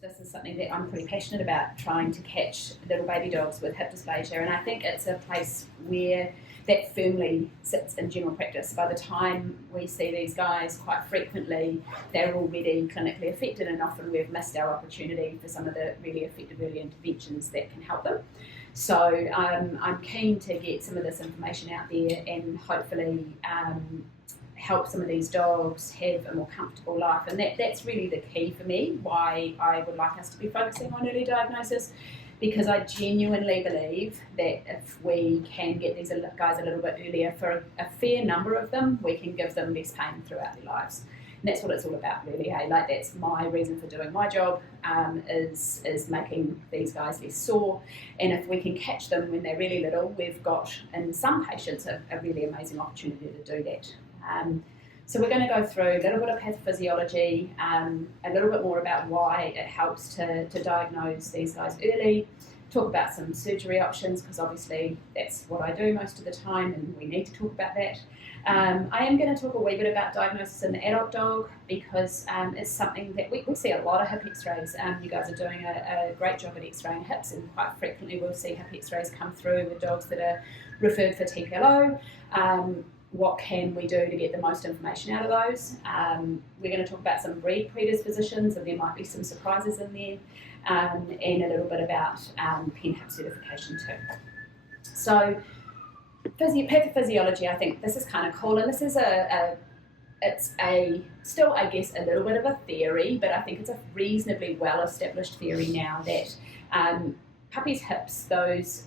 this is something that I'm pretty passionate about, trying to catch little baby dogs with hip dysplasia, and I think it's a place where that firmly sits in general practice. By the time we see these guys, quite frequently they're already clinically affected, and often we've missed our opportunity for some of the really effective early interventions that can help them. So I'm keen to get some of this information out there and hopefully help some of these dogs have a more comfortable life, and that's really the key for me, why I would like us to be focusing on early diagnosis, because I genuinely believe that if we can get these guys a little bit earlier, for a fair number of them, we can give them less pain throughout their lives. And that's what it's all about, really. Hey, like, that's my reason for doing my job, is making these guys less sore. And if we can catch them when they're really little, we've got, in some patients, a really amazing opportunity to do that. So we're going to go through a little bit of pathophysiology, a little bit more about why it helps to diagnose these guys early, talk about some surgery options, because obviously that's what I do most of the time and we need to talk about that. I am going to talk a wee bit about diagnosis in the adult dog, because it's something that we see a lot of hip x-rays. You guys are doing a great job at x-raying hips, and quite frequently we'll see hip x-rays come through with dogs that are referred for TPLO. What can we do to get the most information out of those? We're going to talk about some breed predispositions, and there might be some surprises in there, and a little bit about pen hip certification too. So pathophysiology, I think this is kind of cool, and this is it's still, I guess, a little bit of a theory, but I think it's a reasonably well-established theory now that puppies' hips, those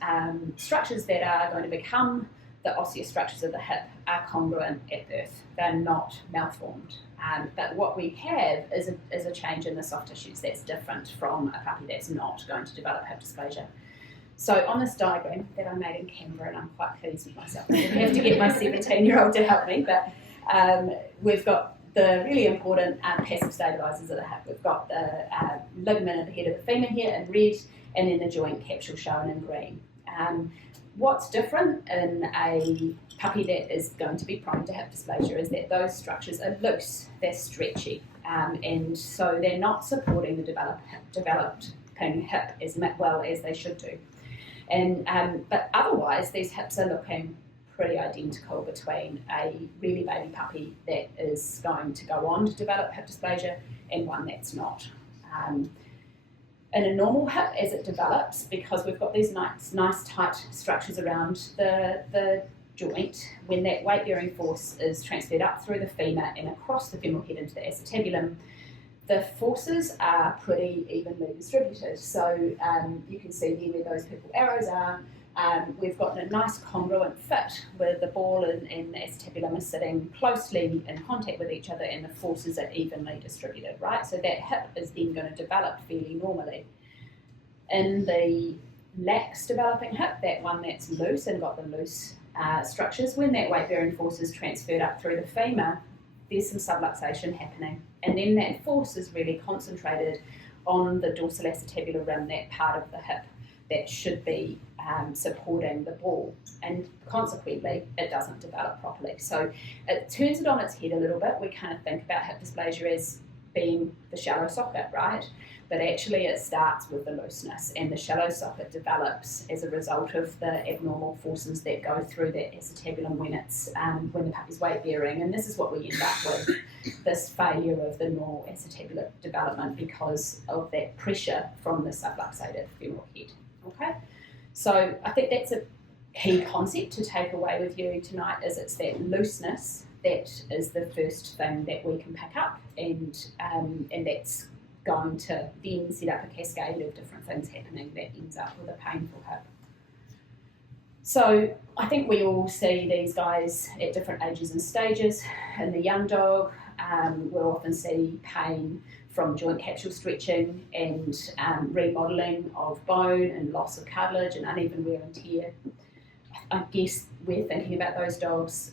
structures that are going to become the osseous structures of the hip, are congruent at birth. They're not malformed. But what we have is a change in the soft tissues that's different from a puppy that's not going to develop hip dysplasia. So on this diagram that I made in Canberra, and I'm quite pleased with myself, I didn't have to get my 17-year-old to help me, but we've got the really important passive stabilisers of the hip. We've got the ligament at the head of the femur here in red, and then the joint capsule shown in green. What's different in a puppy that is going to be prone to hip dysplasia is that those structures are loose, they're stretchy, and so they're not supporting the developing hip as well as they should do. And but otherwise, these hips are looking pretty identical between a really baby puppy that is going to go on to develop hip dysplasia and one that's not. In a normal hip, as it develops, because we've got these nice tight structures around the joint, when that weight-bearing force is transferred up through the femur and across the femoral head into the acetabulum, the forces are pretty evenly distributed. So you can see here where those purple arrows are. We've got a nice congruent fit where the ball and the acetabulum are sitting closely in contact with each other, and the forces are evenly distributed, right? So that hip is then going to develop fairly normally. In the lax developing hip, that one that's loose and got the loose structures, when that weight-bearing force is transferred up through the femur, there's some subluxation happening, and then that force is really concentrated on the dorsal acetabular rim, that part of the hip that should be supporting the ball, and consequently it doesn't develop properly. So it turns it on its head a little bit. We kind of think about hip dysplasia as being the shallow socket, right? But actually it starts with the looseness, and the shallow socket develops as a result of the abnormal forces that go through that acetabulum when the puppy's weight bearing, and this is what we end up with, this failure of the normal acetabular development because of that pressure from the subluxated femoral head. Okay, so I think that's a key concept to take away with you tonight, is it's that looseness that is the first thing that we can pick up, and that's going to then set up a cascade of different things happening that ends up with a painful hip. So I think we all see these guys at different ages and stages. In the young dog, we'll often see pain from joint capsule stretching and remodelling of bone and loss of cartilage and uneven wear and tear. I guess we're thinking about those dogs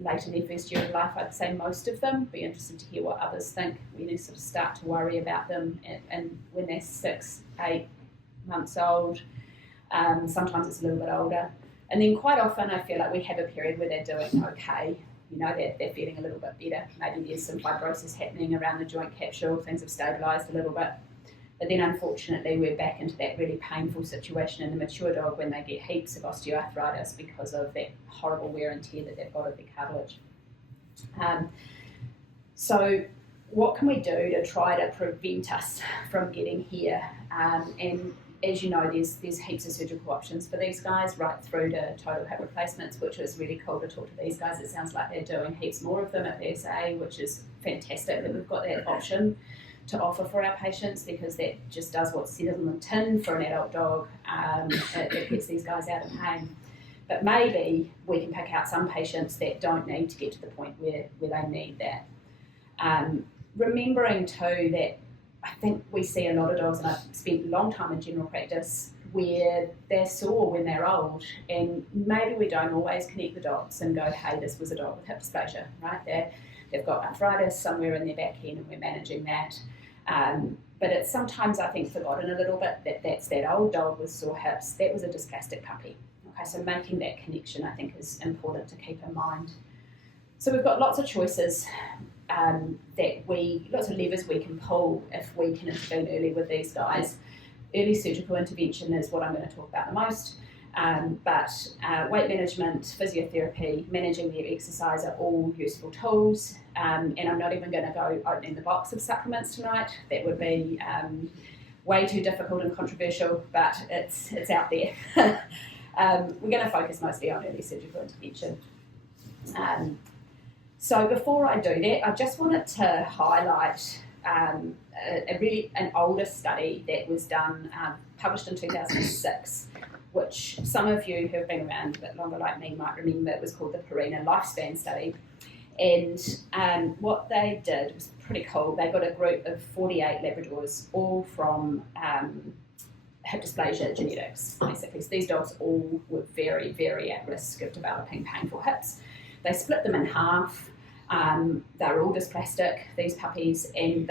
late in their first year of life. I'd say most of them. Be interested to hear what others think. We sort of start to worry about them and when they're 6, 8 months old. Sometimes it's a little bit older. And then quite often I feel like we have a period where they're doing okay. You know, they're feeling a little bit better. Maybe there's some fibrosis happening around the joint capsule. Things have stabilised a little bit. But then unfortunately we're back into that really painful situation in the mature dog when they get heaps of osteoarthritis because of that horrible wear and tear that they've got of their cartilage. So what can we do to try to prevent us from getting here? And as you know, there's heaps of surgical options for these guys, right through to total hip replacements, which is really cool to talk to these guys. It sounds like they're doing heaps more of them at the SA, which is fantastic that we've got that option to offer for our patients, because that just does what says on the tin for an adult dog. It gets these guys out of pain. But maybe we can pick out some patients that don't need to get to the point where they need that. Remembering too that I think we see a lot of dogs, and I've spent a long time in general practice, where they're sore when they're old, and maybe we don't always connect the dots and go, hey, this was a dog with hip dysplasia, right? They've got arthritis somewhere in their back end and we're managing that. But it's sometimes, I think, forgotten a little bit that that's that old dog with sore hips. That was a dysplastic puppy. Okay, so making that connection, I think, is important to keep in mind. So we've got lots of choices, lots of levers we can pull if we can intervene early with these guys. Early surgical intervention is what I'm going to talk about the most, but weight management, physiotherapy, managing their exercise are all useful tools, and I'm not even going to go opening the box of supplements tonight. That would be way too difficult and controversial, but it's out there. We're going to focus mostly on early surgical intervention. So before I do that, I just wanted to highlight an older study that was done, published in 2006, which some of you who have been around a bit longer like me might remember. It was called the Purina Lifespan Study. And what they did was pretty cool. They got a group of 48 Labradors, all from hip dysplasia genetics, basically. So these dogs all were very, very at risk of developing painful hips. They split them in half. They're all dysplastic, these puppies, and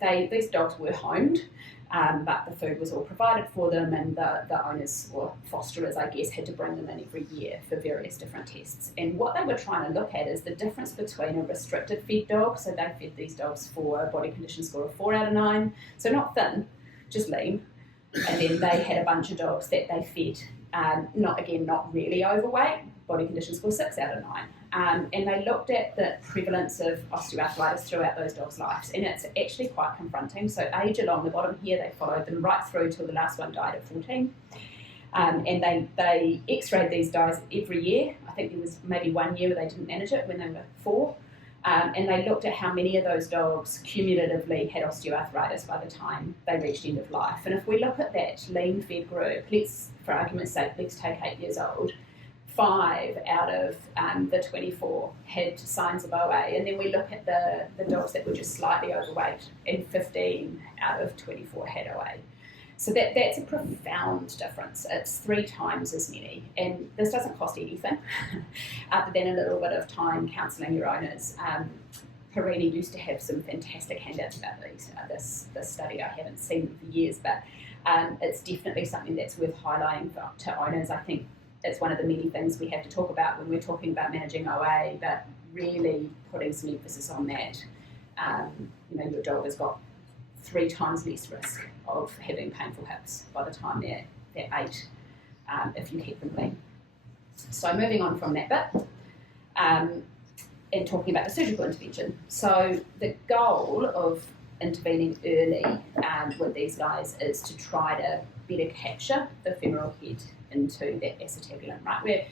these dogs were homed, but the food was all provided for them, and the owners, or fosterers, I guess, had to bring them in every year for various different tests. And what they were trying to look at is the difference between a restricted fed dog, so they fed these dogs for a body condition score of 4 out of 9, so not thin, just lean, and then they had a bunch of dogs that they fed, not really overweight, body condition score 6 out of 9. And they looked at the prevalence of osteoarthritis throughout those dogs' lives, and it's actually quite confronting. So age along the bottom here, they followed them right through till the last one died at 14. And they x-rayed these guys every year. I think there was maybe 1 year where they didn't manage it when they were 4. And they looked at how many of those dogs cumulatively had osteoarthritis by the time they reached end of life. And if we look at that lean-fed group, for argument's sake, let's take 8 years old. 5 out of the 24 had signs of OA, and then we look at the dogs that were just slightly overweight, and 15 out of 24 had OA. So that's a profound difference. It's 3 times as many, and this doesn't cost anything other than a little bit of time counselling your owners. Purina used to have some fantastic handouts about this study. I haven't seen them for years, but it's definitely something that's worth highlighting to owners. I think it's one of the many things we have to talk about when we're talking about managing OA, but really putting some emphasis on that. Your dog has got 3 times less risk of having painful hips by the time they're 8, if you keep them lean. So moving on from that bit, and talking about the surgical intervention. So the goal of intervening early with these guys is to try to better capture the femoral head into that acetabulum, right? Where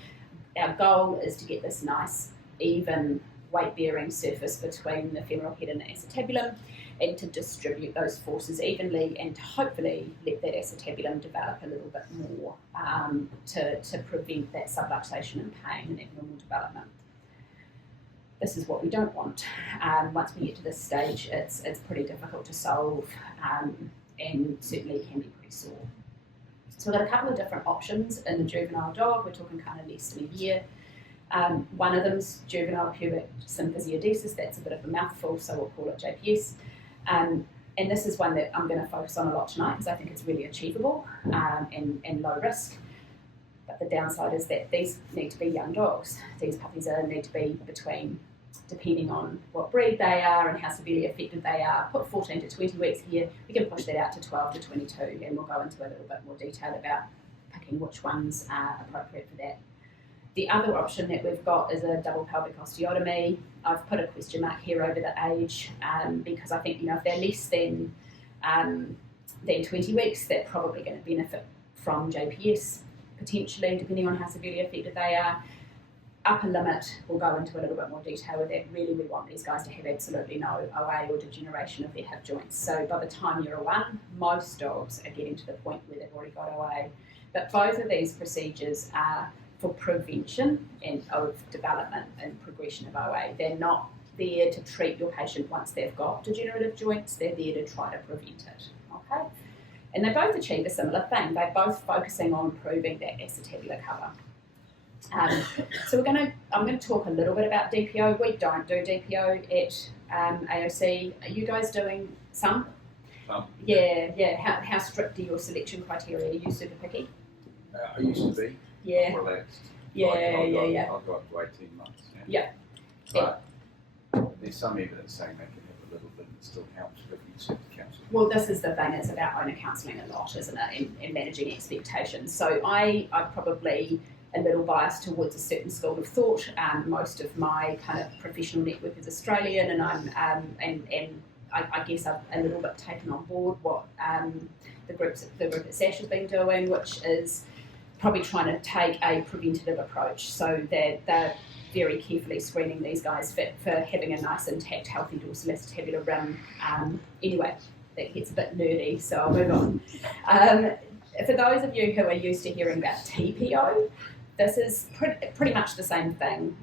our goal is to get this nice, even weight-bearing surface between the femoral head and the acetabulum, and to distribute those forces evenly, and to hopefully let that acetabulum develop a little bit more to prevent that subluxation and pain and abnormal development. This is what we don't want. Once we get to this stage, it's pretty difficult to solve, and certainly can be pretty sore. So we've got a couple of different options in the juvenile dog. We're talking kind of less than a year. One of them's juvenile pubic symphysiodesis. That's a bit of a mouthful, so we'll call it JPS. And this is one that I'm going to focus on a lot tonight because I think it's really achievable and low risk. But the downside is that these need to be young dogs. These puppies need to be between depending on what breed they are and how severely affected they are, put 14 to 20 weeks here, we can push that out to 12 to 22, and we'll go into a little bit more detail about picking which ones are appropriate for that. The other option that we've got is a double pelvic osteotomy. I've put a question mark here over the age because I think, if they're less than 20 weeks, they're probably going to benefit from JPS, potentially, depending on how severely affected they are. Upper limit, we'll go into a little bit more detail with that. Really, we want these guys to have absolutely no OA or degeneration of their hip joints. So by the time you're a 1, most dogs are getting to the point where they've already got OA. But both of these procedures are for prevention and of development and progression of OA. They're not there to treat your patient once they've got degenerative joints. They're there to try to prevent it. Okay? And they both achieve a similar thing. They're both focusing on improving that acetabular cover. So I'm going to talk a little bit about DPO. We don't do DPO at AOC. Are you guys doing some? Some. Yeah. How strict are your selection criteria? Are you super picky? I used to be. Yeah. Relaxed. Yeah. I've got up to 18 months. Yeah. But there's some evidence saying they can have a little bit that still helps with accepted counselling. Well, this is the thing. It's about owner counselling a lot, isn't it, and managing expectations. So I'm probably a little biased towards a certain school of thought. Most of my kind of professional network is Australian, and I guess I've a little bit taken on board what the group at SASH has been doing, which is probably trying to take a preventative approach. So they're very carefully screening these guys for having a nice, intact, healthy dorsal-acetabular rim. Anyway, that gets a bit nerdy, so I'll move on. For those of you who are used to hearing about TPO, this is pretty much the same thing.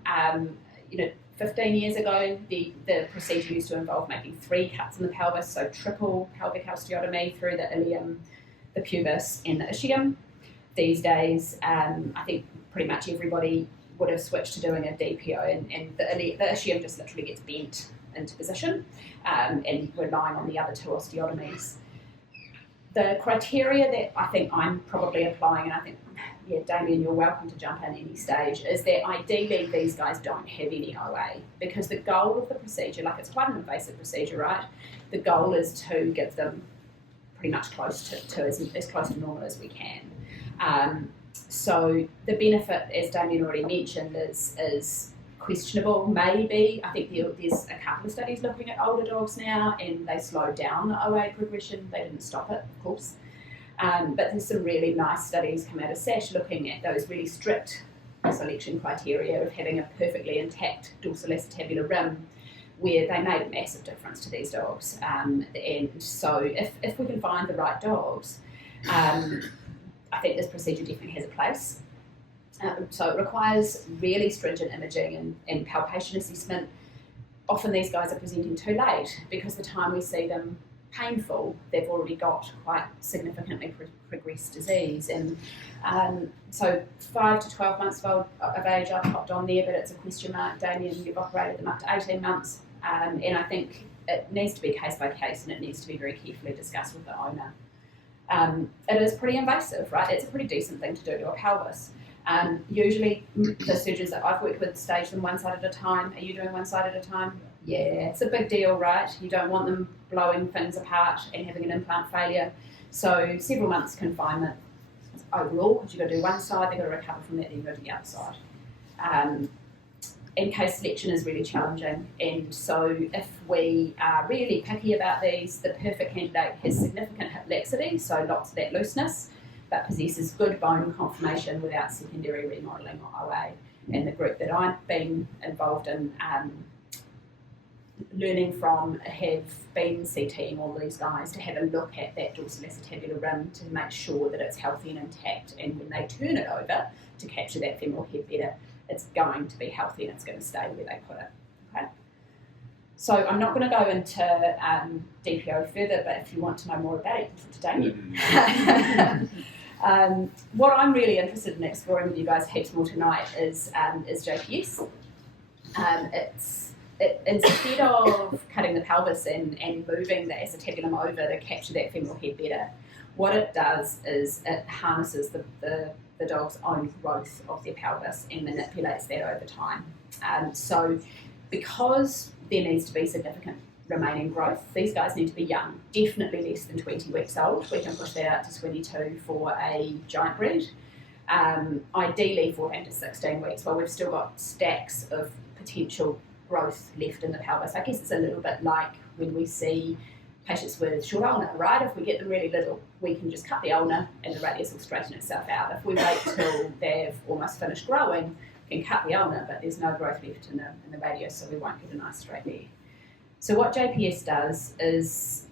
15 years ago, the procedure used to involve making 3 cuts in the pelvis, so triple pelvic osteotomy through the ilium, the pubis, and the ischium. These days, I think pretty much everybody would have switched to doing a DPO, and the ischium just literally gets bent into position, and we're relying on the other 2 osteotomies. The criteria that I think I'm probably applying, and I think, Damien, you're welcome to jump in any stage, is that ideally these guys don't have any OA, because the goal of the procedure, it's quite an invasive procedure, right? The goal is to give them pretty much close to as close to normal as we can. So the benefit, as Damien already mentioned, is questionable, maybe. I think there's a couple of studies looking at older dogs now, and they slowed down the OA progression. They didn't stop it, of course. But there's some really nice studies come out of SASH looking at those really strict selection criteria of having a perfectly intact dorsal acetabular rim, where they made a massive difference to these dogs. And so if we can find the right dogs, I think this procedure definitely has a place. So it requires really stringent imaging and palpation assessment. Often these guys are presenting too late, because the time we see them painful, they've already got quite significantly progressed disease. And so 5 to 12 months of age I've popped on there, but it's a question mark. Damien, you've operated them up to 18 months. And I think it needs to be case by case, and it needs to be very carefully discussed with the owner. It is pretty invasive, right? It's a pretty decent thing to do to a pelvis. Usually the surgeons that I've worked with stage them one side at a time. Are you doing one side at a time? Yeah, it's a big deal, right? You don't want them blowing things apart and having an implant failure. So several months confinement overall, because you've got to do one side, they've got to recover from that, then you go to the other side. And case selection is really challenging, and so if we are really picky about these, the perfect candidate has significant hip laxity, so lots of that looseness, but possesses good bone conformation without secondary remodelling or OA. And the group that I've been involved in learning from have been CTing all these guys to have a look at that dorsal acetabular rim to make sure that it's healthy and intact, and when they turn it over to capture that femoral head better, it's going to be healthy and it's going to stay where they put it. Okay. So I'm not going to go into DPO further, but if you want to know more about it, talk to Damien. What I'm really interested in exploring with you guys heaps more tonight is JPS. Instead of cutting the pelvis and moving the acetabulum over to capture that femoral head better, what it does is it harnesses the dog's own growth of their pelvis and manipulates that over time. So because there needs to be significant remaining growth, these guys need to be young, definitely less than 20 weeks old. We can push that out to 22 for a giant breed. Ideally 14 to 16 weeks, while we've still got stacks of potential growth left in the pelvis. I guess it's a little bit like when we see patients with short ulna, right? If we get them really little, we can just cut the ulna and the radius will straighten itself out. If we wait till they've almost finished growing, we can cut the ulna, but there's no growth left in the radius, so we won't get a nice straight leg. So what JPS does is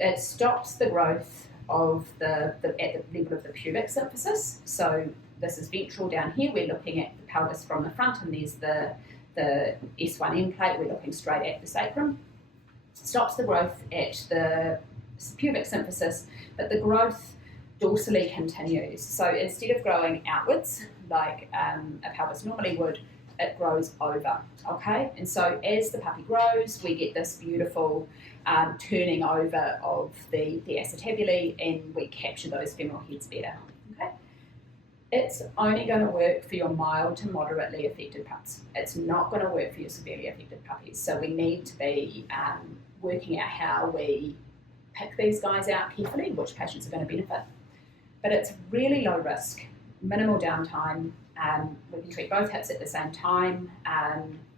it stops the growth of at the level of the pubic symphysis. So this is ventral down here. We're looking at the pelvis from the front, and there's the S1M plate. We're looking straight at the sacrum. Stops the growth at the pubic symphysis, but the growth dorsally continues. So instead of growing outwards like a pelvis normally would, it grows over, okay? And so as the puppy grows, we get this beautiful turning over of the acetabulae, and we capture those femoral heads better, okay? It's only going to work for your mild to moderately affected pups. It's not going to work for your severely affected puppies. So we need to be working out how we pick these guys out carefully, which patients are going to benefit. But it's really low risk, minimal downtime. We can treat both hips at the same time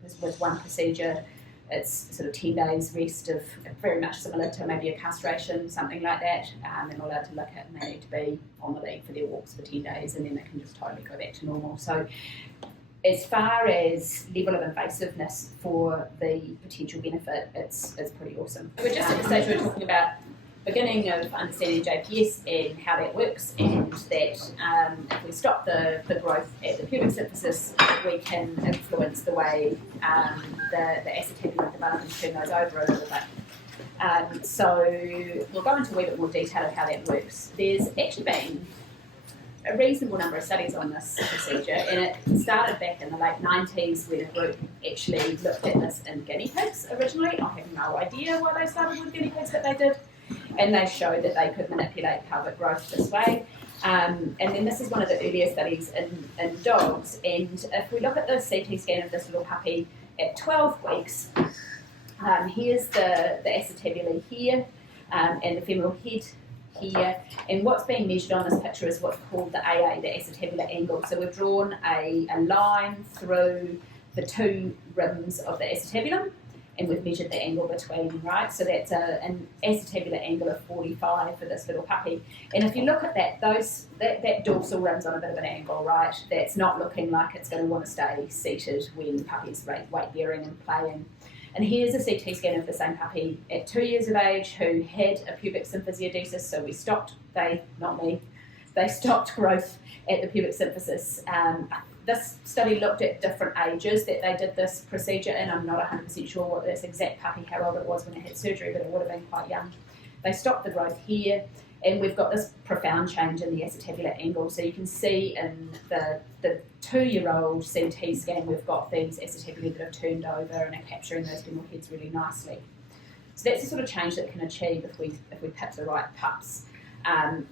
with one procedure. It's sort of 10 days rest of very much similar to maybe a castration, something like that. They're not allowed to lick it, and they need to be on the lead for their walks for 10 days, and then they can just totally go back to normal. So as far as level of invasiveness for the potential benefit, it's pretty awesome. We're just at the stage where we're talking about beginning of understanding JPS and how that works, and that if we stop the growth at the pubic symphysis, we can influence the way the acetabulum develop and turn those over a little bit. So we'll go into a wee bit more detail of how that works. There's actually been a reasonable number of studies on this procedure, and it started back in the late 90s when a group actually looked at this in guinea pigs originally. I have no idea why they started with guinea pigs, but they did. And they showed that they could manipulate pelvic growth this way. And then this is one of the earlier studies in dogs. And if we look at the CT scan of this little puppy at 12 weeks, here's the acetabulae here and the femoral head here. And what's being measured on this picture is what's called the AA, the acetabular angle. So we've drawn a line through the two rims of the acetabulum, and we've measured the angle between, right? So that's an acetabular angle of 45 for this little puppy. And if you look at that, that dorsal rim's on a bit of an angle, right? That's not looking like it's going to want to stay seated when the puppy's weight bearing and playing. And here's a CT scan of the same puppy at 2 years of age who had a pubic symphysiodesis. So we stopped, they stopped growth at the pubic symphysis. This study looked at different ages that they did this procedure in. I'm not 100% sure what this exact puppy, how old it was when it had surgery, but it would have been quite young. They stopped the growth here, and we've got this profound change in the acetabular angle. So you can see in the 2-year-old CT scan, we've got these acetabulae that have turned over and are capturing those femoral heads really nicely. So that's the sort of change that can achieve if we pick the right pups.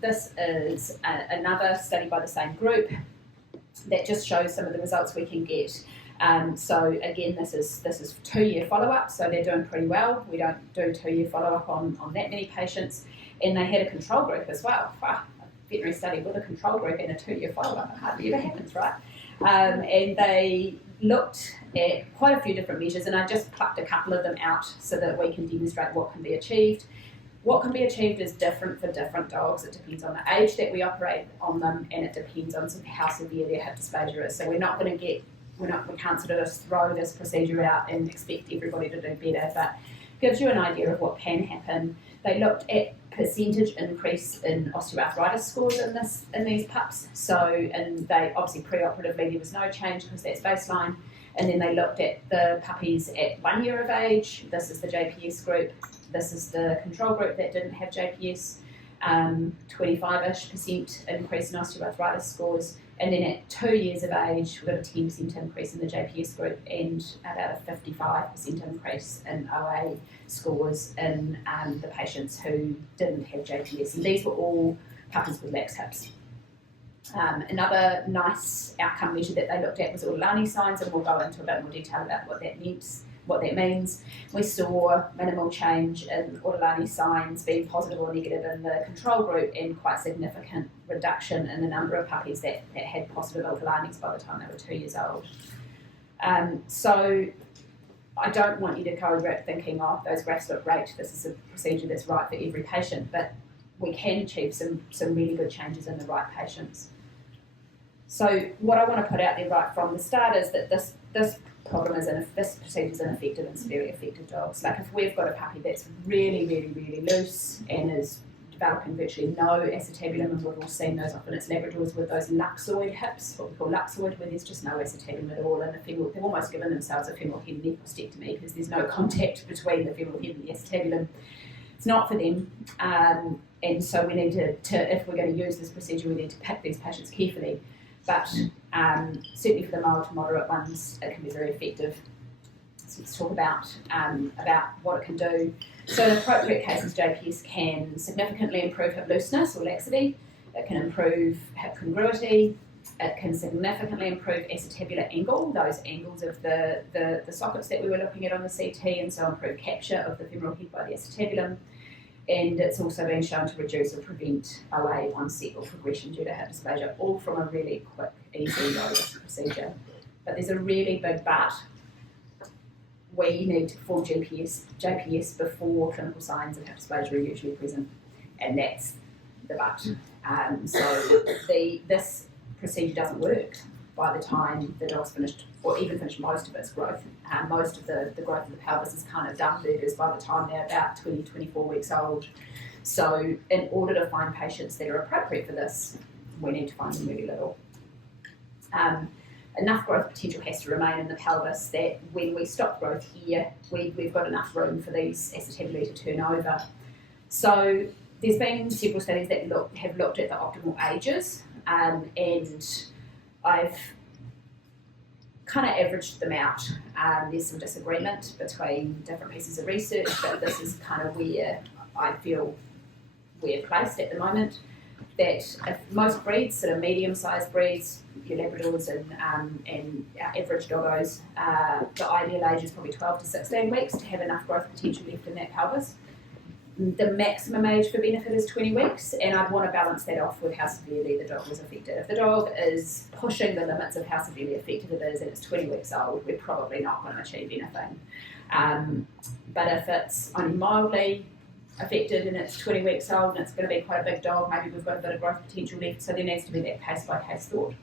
This is another study by the same group that just shows some of the results we can get. So again, this is 2-year follow-up, so they're doing pretty well. We don't do 2-year follow-up on that many patients, and they had a control group as well. Wow, a veterinary study with a control group and a 2-year follow-up, it hardly ever happens, right? And they looked at quite a few different measures, and I just plucked a couple of them out so that we can demonstrate what can be achieved. What can be achieved is different for different dogs. It depends on the age that we operate on them, and it depends on how severe their hip dysplasia is. So we can't sort of just throw this procedure out and expect everybody to do better, but gives you an idea of what can happen. They looked at percentage increase in osteoarthritis scores in these pups. So, and they obviously preoperatively there was no change because that's baseline. And then they looked at the puppies at 1 year of age. This is the JPS group. This is the control group that didn't have JPS, 25-ish% increase in osteoarthritis scores. And then at 2 years of age, we've got a 10% increase in the JPS group and about a 55% increase in OA scores in the patients who didn't have JPS. And these were all puppies with lax hips. Another nice outcome measure that they looked at was Ortolani signs, and we'll go into a bit more detail about what that means. We saw minimal change in Ortolani signs, being positive or negative in the control group, and quite significant reduction in the number of puppies that had positive Ortolanis by the time they were 2 years old. So I don't want you to go thinking, oh, those graphs look great, this is a procedure that's right for every patient, but we can achieve some really good changes in the right patients. So what I want to put out there right from the start is that this problem is, this procedure is ineffective in severely affected dogs. Like if we've got a puppy that's really, really, really loose and is developing virtually no acetabulum, and we've all seen those often, it's Labradors with those luxoid hips, what we call luxoid, where there's just no acetabulum at all, and they've almost given themselves a femoral head and neck prostectomy because there's no contact between the femoral head and the acetabulum. It's not for them, and so we need to, if we're going to use this procedure, we need to pick these patients carefully. But certainly for the mild to moderate ones, it can be very effective. So let's talk about what it can do. So in appropriate cases, JPS can significantly improve hip looseness or laxity. It can improve hip congruity. It can significantly improve acetabular angle, those angles of the sockets that we were looking at on the CT, and so improve capture of the femoral head by the acetabulum. And it's also been shown to reduce or prevent OA onset or progression due to hip dysplasia, all from a really quick, easy, low-risk procedure. But there's a really big but. We need to perform JPS before clinical signs of hip dysplasia are usually present, and that's the but. So this procedure doesn't work by the time the dog's finished, or even finished most of its growth. Most of the growth of the pelvis is kind of done burgers by the time they're about 20, 24 weeks old. So in order to find patients that are appropriate for this, we need to find them really little. Enough growth potential has to remain in the pelvis that when we stop growth here, we've got enough room for these acetabulae to turn over. So there's been several studies that have looked at the optimal ages, and I've kind of averaged them out. There's some disagreement between different pieces of research, but this is kind of where I feel we're placed at the moment. That if most breeds, sort of medium-sized breeds, your Labradors and our average doggos, the ideal age is probably 12 to 16 weeks to have enough growth potential left in that pelvis. The maximum age for benefit is 20 weeks, and I'd want to balance that off with how severely the dog was affected. If the dog is pushing the limits of how severely affected it is and it's 20 weeks old, we're probably not going to achieve anything. But if it's only mildly affected and it's 20 weeks old and it's going to be quite a big dog, maybe we've got a bit of growth potential left, so there needs to be that case-by-case thought.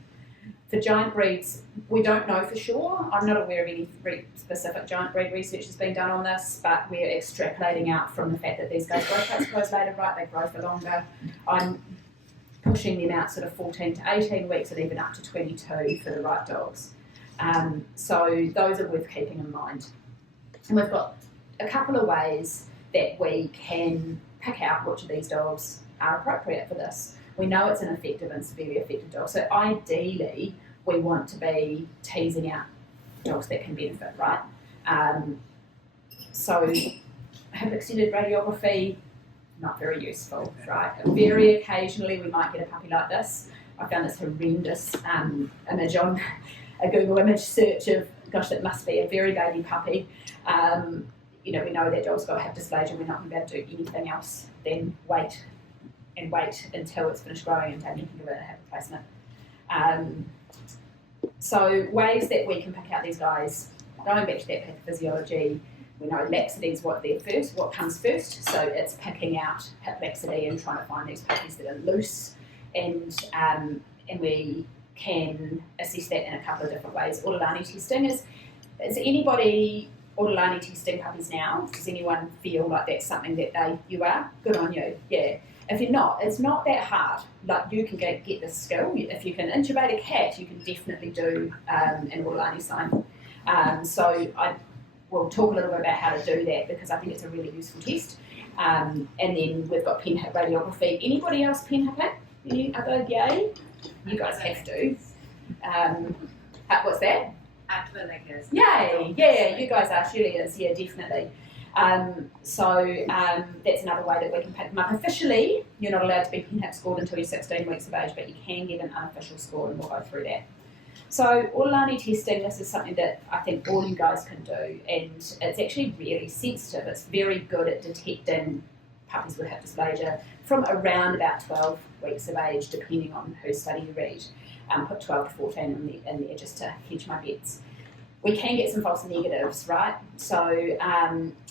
For giant breeds, we don't know for sure. I'm not aware of any specific giant breed research that's been done on this, but we're extrapolating out from the fact that these guys' growth rates close later, right? They grow for longer. I'm pushing them out sort of 14 to 18 weeks and even up to 22 for the right dogs. So those are worth keeping in mind. And we've got a couple of ways that we can pick out which of these dogs are appropriate for this. We know it's an effective and severely affected dog, so ideally we want to be teasing out dogs that can benefit, right? So hip extended radiography, not very useful, right? Very occasionally we might get a puppy like this. I found this horrendous image on a Google image search of, gosh, it must be a very baby puppy. We know that dog's got hip dysplasia, we're not going to be able to do anything else than wait until it's finished growing and then you can give it a hip replacement. So ways that we can pick out these guys, going back to that pathophysiology, we know laxity is what comes first, so it's picking out hip laxity and trying to find these puppies that are loose, and we can assess that in a couple of different ways. Ortolani testing is anybody Ortolani testing puppies now? Does anyone feel like that's something that you are? Good on you, yeah. If you're not, it's not that hard. Like, you can get this skill. If you can intubate a cat, you can definitely do an Ortolani sign. So I will talk a little bit about how to do that because I think it's a really useful test. And then we've got pen hip radiography. Anybody else pen hip? Any other yay? You guys have to. What's that? Aquilic is. Yay! Yeah, you guys are. Shirley is. Yeah, definitely. That's another way that we can pick them up. Officially, you're not allowed to be pen hip scored until you're 16 weeks of age, but you can get an unofficial score, and we'll go through that. So Orlani testing, this is something that I think all you guys can do, and it's actually really sensitive. It's very good at detecting puppies with hip dysplasia from around about 12 weeks of age, depending on whose study you read. Put 12 to 14 in there just to hedge my bets. We can get some false negatives, right? So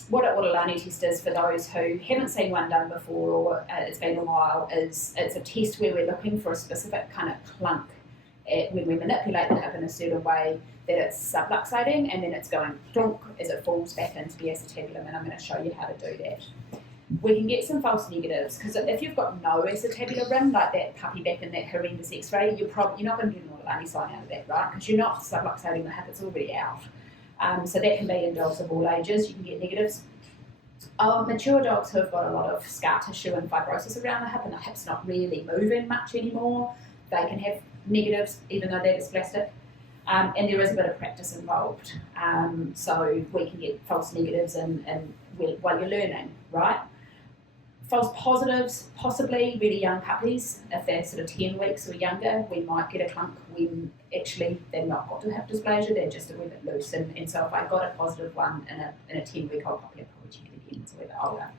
what an Orlani test is, for those who haven't seen one done before, or it's been a while, is it's a test where we're looking for a specific kind of clunk when we manipulate the hip in a certain way, that it's subluxating and then it's going thunk as it falls back into the acetabulum, and I'm going to show you how to do that. We can get some false negatives, because if you've got no acetabular rim, like that puppy back in that horrendous x-ray, you're not going to get an Orlani sign out of that, right? Because you're not subluxating the hip, it's already out. So that can be in dogs of all ages, you can get negatives. Mature dogs who have got a lot of scar tissue and fibrosis around the hip, and the hip's not really moving much anymore, they can have negatives even though they're dysplastic. And there is a bit of practice involved. So we can get false negatives while you're learning, right? False positives, possibly really young puppies, if they're sort of 10 weeks or younger, we might get a clunk when actually they've not got to hip dysplasia, they're just a wee bit loose. And so if I got a positive one in a 10-week-old puppy, I'd probably check it again, it's a wee bit older.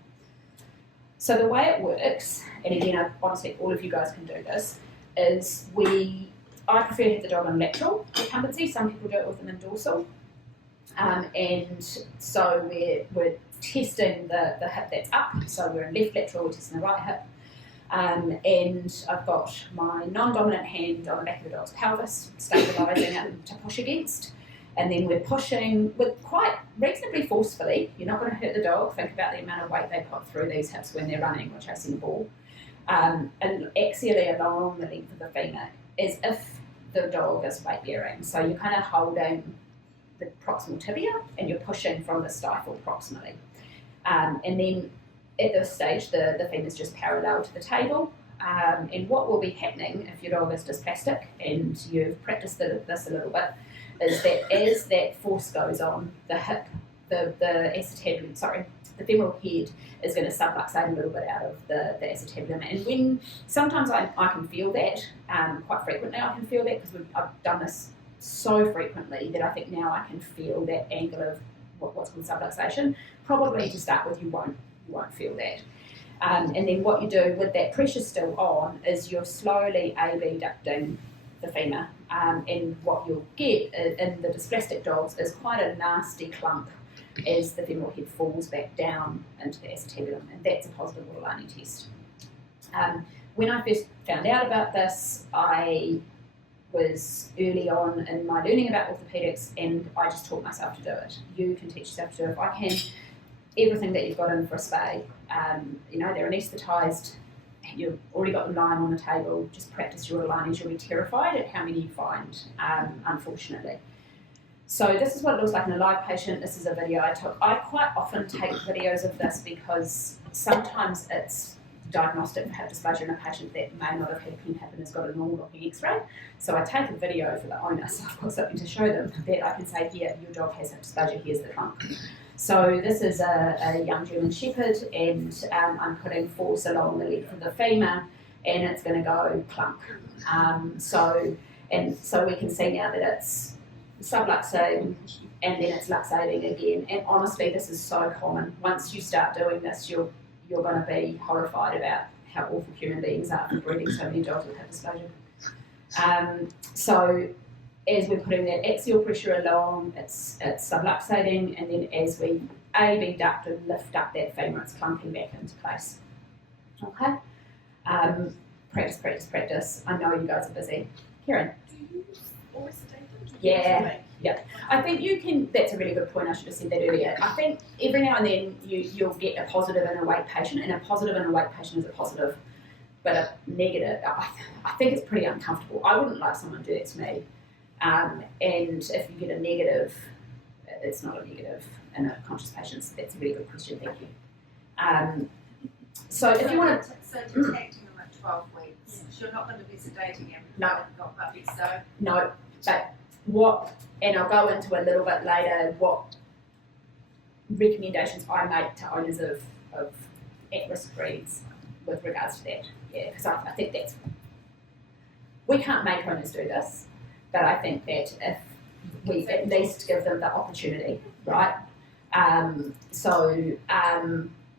So the way it works, and again, honestly, all of you guys can do this, is I prefer to have the dog on lateral recumbency. Some people do it with them in dorsal. And so we're testing the hip that's up. So we're in left lateral, we're testing the right hip. And I've got my non-dominant hand on the back of the dog's pelvis, stabilising it to push against. And then we're pushing with quite reasonably forcefully. You're not going to hurt the dog. Think about the amount of weight they put through these hips when they're running or chasing the ball. And axially along the length of the femur, as if the dog is weight bearing. So you're kind of holding the proximal tibia and you're pushing from the stifle proximally. And then at this stage, the femur is just parallel to the table. And what will be happening if your dog is dysplastic, and you've practiced this a little bit, is that as that force goes on, the hip, the femoral head is going to subluxate a little bit out of the acetabulum. And when sometimes I can feel that, quite frequently I can feel that, because I've done this so frequently that I think now I can feel that angle of what's called subluxation. Probably to start with, you won't feel that. And then what you do with that pressure still on is you're slowly abducting the femur. And what you'll get in the dysplastic dogs is quite a nasty clump as the femoral head falls back down into the acetabulum, and that's a positive Orlani test. When I first found out about this, I was early on in my learning about orthopaedics, and I just taught myself to do it. You can teach yourself to do it if I can. Everything that you've got in for a spay, they're anaesthetised, you've already got the line on the table, just practice your Orlanis. You'll be terrified at how many you find, unfortunately. So this is what it looks like in a live patient. This is a video I took. I quite often take videos of this because sometimes it's diagnostic for hip dysplasia in a patient that may not have had pen hip and has got a normal looking x-ray. So I take a video for the owner, so I've got something to show them that I can say, here, your dog has hip dysplasia, here's the clunk. So this is a young German Shepherd, and I'm putting force along the length of the femur, and it's going to go clunk. So we can see now that it's subluxating, and then it's luxating again. And honestly, this is so common. Once you start doing this, you're going to be horrified about how awful human beings are for breeding so many dogs with hip dysplasia. So as we're putting that axial pressure along, it's subluxating, and then as we abduct and lift up that femur, it's clumping back into place. Okay? Practice. I know you guys are busy. Karen? Do you always sedate them? Yeah. I think you can, that's a really good point, I should have said that earlier. I think every now and then you'll get a positive in a weight patient, and a positive in a weight patient is a positive, but a negative, I think it's pretty uncomfortable. I wouldn't like someone to do that to me. And if you get a negative, it's not a negative in a conscious patient. So that's a really good question, thank you. So if you want to... So detecting them at 12 weeks, you're not going to be sedating them if No. they've got puppies, so... No, but and I'll go into a little bit later, recommendations I make to owners of at-risk breeds with regards to that. Yeah, because I think that's, we can't make owners do this, but I think that if we at least give them the opportunity, right?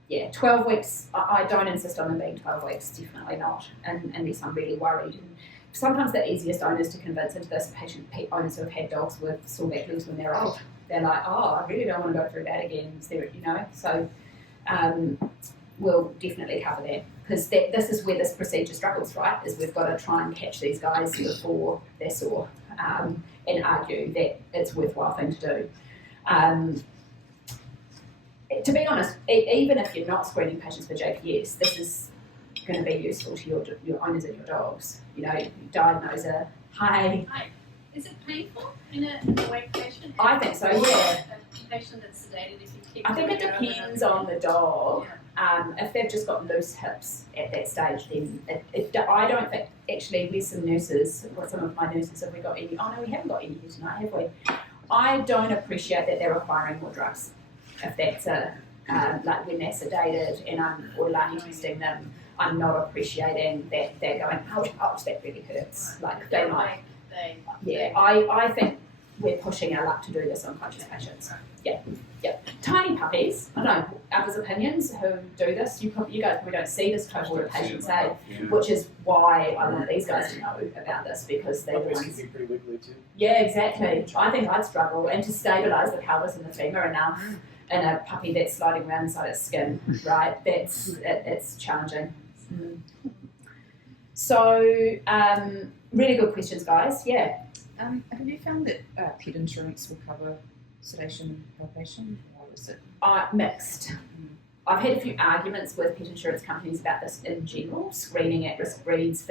Yeah, 12 weeks, I don't insist on them being 12 weeks, definitely not, unless I'm really worried. And sometimes the easiest owners to convince into this owners who have had dogs with sore back legs when they're old. They're like, oh, I really don't want to go through that again, so we'll definitely cover that. Because this is where this procedure struggles, right, is we've got to try and catch these guys before they're sore and argue that it's a worthwhile thing to do. To be honest, even if you're not screening patients for JPS, this is going to be useful to your owners and your dogs. You diagnose a Hi. Is it painful in a awake patient? I think so, yeah. A patient that's sedated, if you keep I think it depends on the dog. Yeah. If they've just got loose hips at that stage, then I don't think, actually, there's some nurses, some of my nurses, have we got any? Oh no, we haven't got any here tonight, have we? I don't appreciate that they're requiring more drugs. If that's like when they're sedated and I'm Orlani testing them, I'm not appreciating that they're going, ouch, that really hurts. Like they might. Yeah, I think we're pushing our luck to do this on conscious patients. Yeah. Tiny puppies, I don't know, others' opinions who do this, you guys probably don't see this cohort of patients, which is why I want these guys to know about this, because they're puppies can be pretty wiggly too. Yeah, exactly. I think I'd struggle, and to stabilise the pelvis and the femur enough in a puppy that's sliding around inside its skin, right? It's challenging. So, really good questions, guys. Yeah. Have you found that pet insurance will cover sedation and palpation, or is it? Mixed. I've had a few arguments with pet insurance companies about this in general, screening at-risk breeds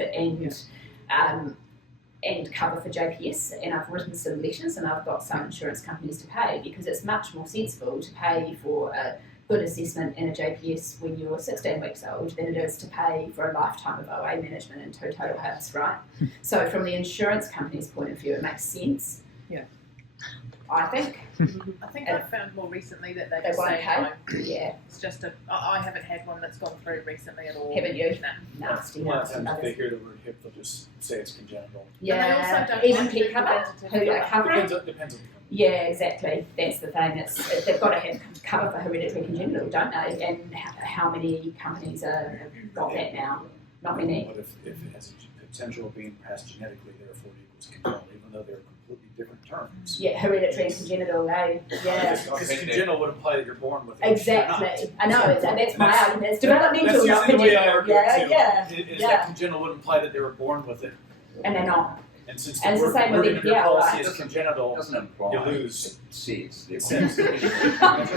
and cover for JPS, and I've written some letters and I've got some insurance companies to pay, because it's much more sensible to pay for a good assessment in a JPS when you're 16 weeks old than it is to pay for a lifetime of OA management and 2 total hips, right? So from the insurance company's point of view, it makes sense. Yeah. I think. I think I've found more recently that they They just won't say pay? no. Yeah. It's just I haven't had one that's gone through recently at all. Haven't you? No. Nasty. A lot of times if Others. they hear the word hip, they'll just say it's congenital. Yeah. But they also don't Even like pet to cover? do Who are covering? Depends on the Yeah, exactly. That's the thing. They've got to have cover for hereditary congenital, don't they? And how many companies have got that now? Not many. But if it has a potential of being passed genetically, therefore it equals congenital, even though they're completely different terms. Yeah, hereditary and congenital, eh? Yeah. Because congenital would imply that you're born with it. Exactly. I know, that's my argument. It's That's developmental, not usually the way I congenital. argue Yeah, it too. Is yeah. that congenital would imply that they were born with it. And they're not. And since And the it's the same with wording of your EPL, policy right? is congenital, Doesn't imply. you lose. It says. It says. I've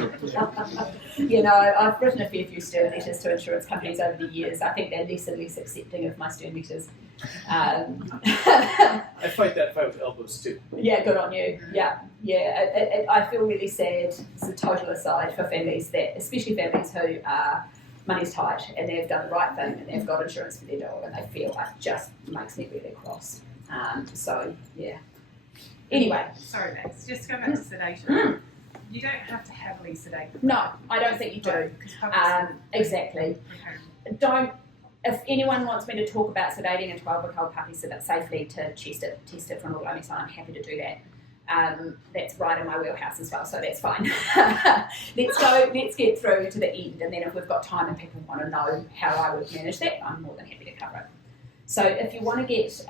written a fair few stern letters to insurance companies over the years. I think they're less and less accepting of my stern letters. I fight that fight with elbows too. Yeah, good on you. Yeah. I feel really sad. It's a total aside for families especially families who are money's tight and they've done the right thing and they've got insurance for their dog and they feel like just makes me really cross. So yeah. Anyway. Sorry, Max. Just go back to sedation. You don't have to heavily sedate them. No, I don't think you do. Exactly. Okay. If anyone wants me to talk about sedating a 12-week-old puppy safely to test it for an autoimmune sign, I'm happy to do that. That's right in my wheelhouse as well, so that's fine. Let's get through to the end, and then if we've got time and people want to know how I would manage that, I'm more than happy to cover it. So if you want to get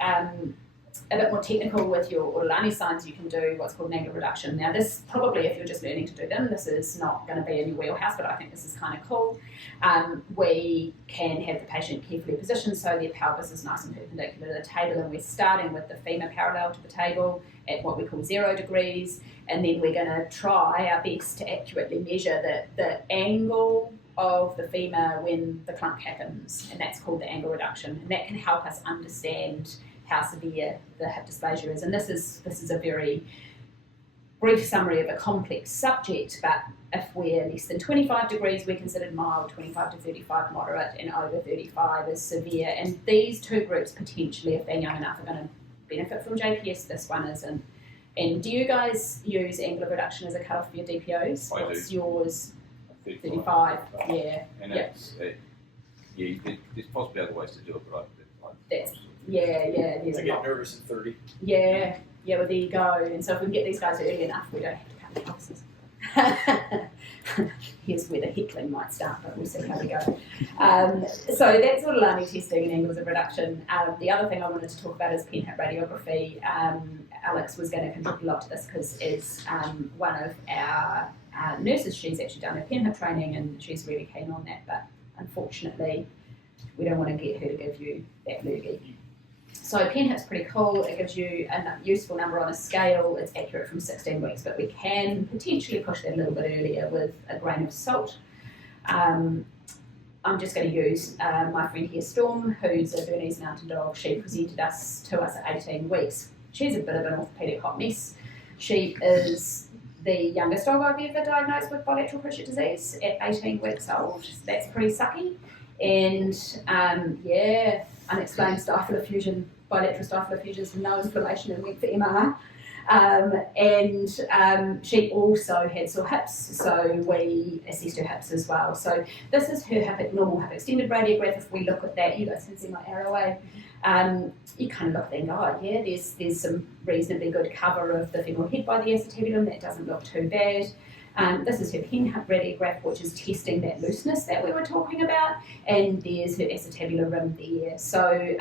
a bit more technical with your Orlani signs, you can do what's called an angle reduction. Now this, probably if you're just learning to do them, this is not going to be in your wheelhouse, but I think this is kind of cool. We can have the patient carefully positioned so their pelvis is nice and perpendicular to the table, and we're starting with the femur parallel to the table at what we call 0 degrees, and then we're going to try our best to accurately measure the angle of the femur when the clunk happens, and that's called the angle reduction, and that can help us understand how severe the hip dysplasia is. And this is a very brief summary of a complex subject, but if we're less than 25 degrees, we're considered mild, 25 to 35 moderate, and over 35 is severe. And these two groups potentially, if they're young enough, are going to benefit from JPS. This one isn't. And do you guys use angle of reduction as a cutoff for your DPOs? I do. What's yours? 35. 35. Yeah. And Yeah. there's possibly other ways to do it, but I That's- Yeah. There's I a get lot. nervous at 30. Yeah. Well, there you go. And so if we can get these guys early enough, we don't have to cut the pulses. Here's where the heckling might start, but we'll see how we go. So that's autonomy testing and angles of reduction. The other thing I wanted to talk about is pen hip radiography. Alex was going to contribute a lot to this because as one of our nurses, she's actually done her pen hip training and she's really keen on that, but unfortunately we don't want to get her to give you that loogie. So pen hip's pretty cool. It gives you a useful number on a scale. It's accurate from 16 weeks, but we can potentially push that a little bit earlier with a grain of salt. I'm just going to use my friend here, Storm, who's a Bernese Mountain Dog. She presented to us at 18 weeks. She's a bit of an orthopaedic hot mess. She is the youngest dog I've ever diagnosed with bilateral cruciate disease at 18 weeks old. That's pretty sucky. And unexplained stifle effusion, bilateral stifle effusions, no inflammation, and went for MR. She also had sore hips, so we assessed her hips as well. So this is her normal hip extended radiograph. If we look at that, you guys can see my arrow away. You kind of look there and go, oh, yeah, there's some reasonably good cover of the femoral head by the acetabulum. That doesn't look too bad. This is her pen hip radiograph, which is testing that looseness that we were talking about, and there's her acetabular rim there. So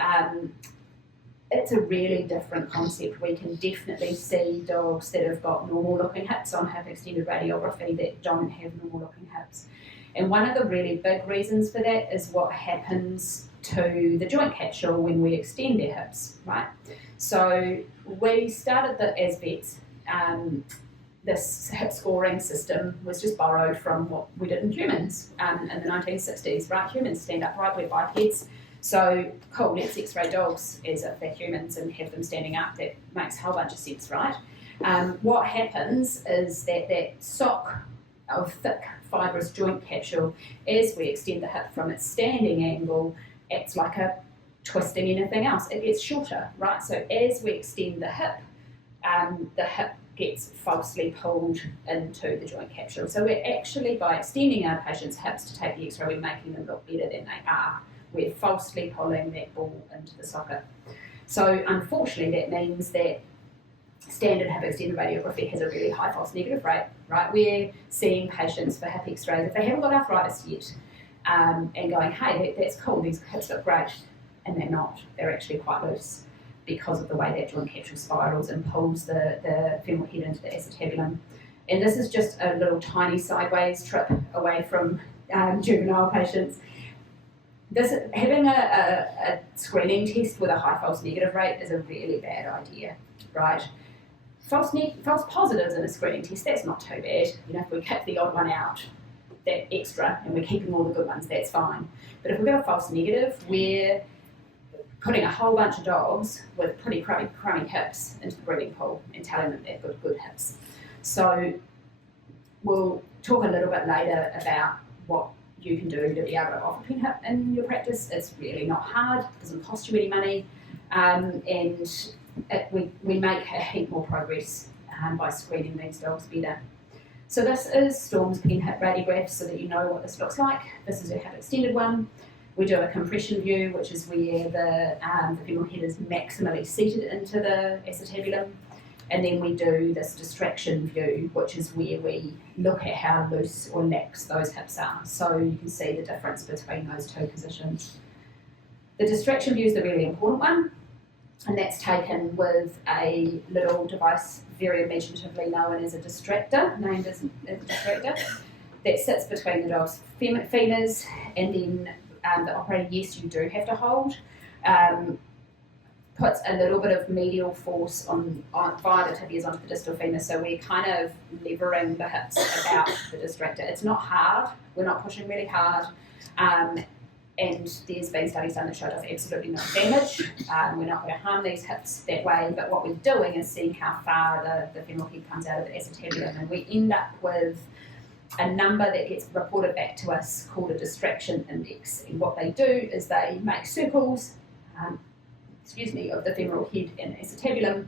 it's a really different concept. We can definitely see dogs that have got normal looking hips on hip extended radiography that don't have normal looking hips. And one of the really big reasons for that is what happens to the joint capsule when we extend their hips, right? So we started as vets, this hip scoring system was just borrowed from what we did in humans in the 1960s, right? Humans stand upright, we're bipeds. So, cool, let's x-ray dogs as if they're humans and have them standing up. That makes a whole bunch of sense, right? What happens is that sock of thick fibrous joint capsule, as we extend the hip from its standing angle, acts like a twisting anything else. It gets shorter, right? So as we extend the hip gets falsely pulled into the joint capsule. So we're actually, by extending our patients' hips to take the x-ray, we're making them look better than they are. We're falsely pulling that ball into the socket. So unfortunately that means that standard hip extended radiography has a really high false negative rate, right? We're seeing patients for hip x-rays, if they haven't got arthritis yet, and going, hey, that's cool, these hips look great, and they're not. They're actually quite loose because of the way that joint capsule spirals and pulls the femoral head into the acetabulum. And this is just a little tiny sideways trip away from juvenile patients. Having a screening test with a high false negative rate is a really bad idea, right? False positives in a screening test, that's not too bad. You know, if we kick the odd one out, that extra, and we're keeping all the good ones, that's fine. But if we've got a false negative, we're putting a whole bunch of dogs with pretty crummy hips into the breeding pool and telling them they've got good hips. So we'll talk a little bit later about what you can do to be able to offer pen hip in your practice. It's really not hard, it doesn't cost you any money, and we make a heap more progress by screening these dogs better. So this is Storm's pen hip radiograph so that you know what this looks like. This is a hip extended one. We do a compression view, which is where the femoral head is maximally seated into the acetabulum. And then we do this distraction view, which is where we look at how loose or lax those hips are. So you can see the difference between those two positions. The distraction view is the really important one, and that's taken with a little device very imaginatively known as a distractor, named as a distractor, that sits between the dog's femurs, and then the operator, yes, you do have to hold, puts a little bit of medial force on via the tibias onto the distal femur, so we're kind of levering the hips about the distractor. It's not hard, we're not pushing really hard, and there's been studies done that show it does absolutely no damage. We're not going to harm these hips that way, but what we're doing is seeing how far the femoral head comes out of the acetabulum, and we end up with a number that gets reported back to us called a distraction index. And what they do is they make circles, of the femoral head and acetabulum,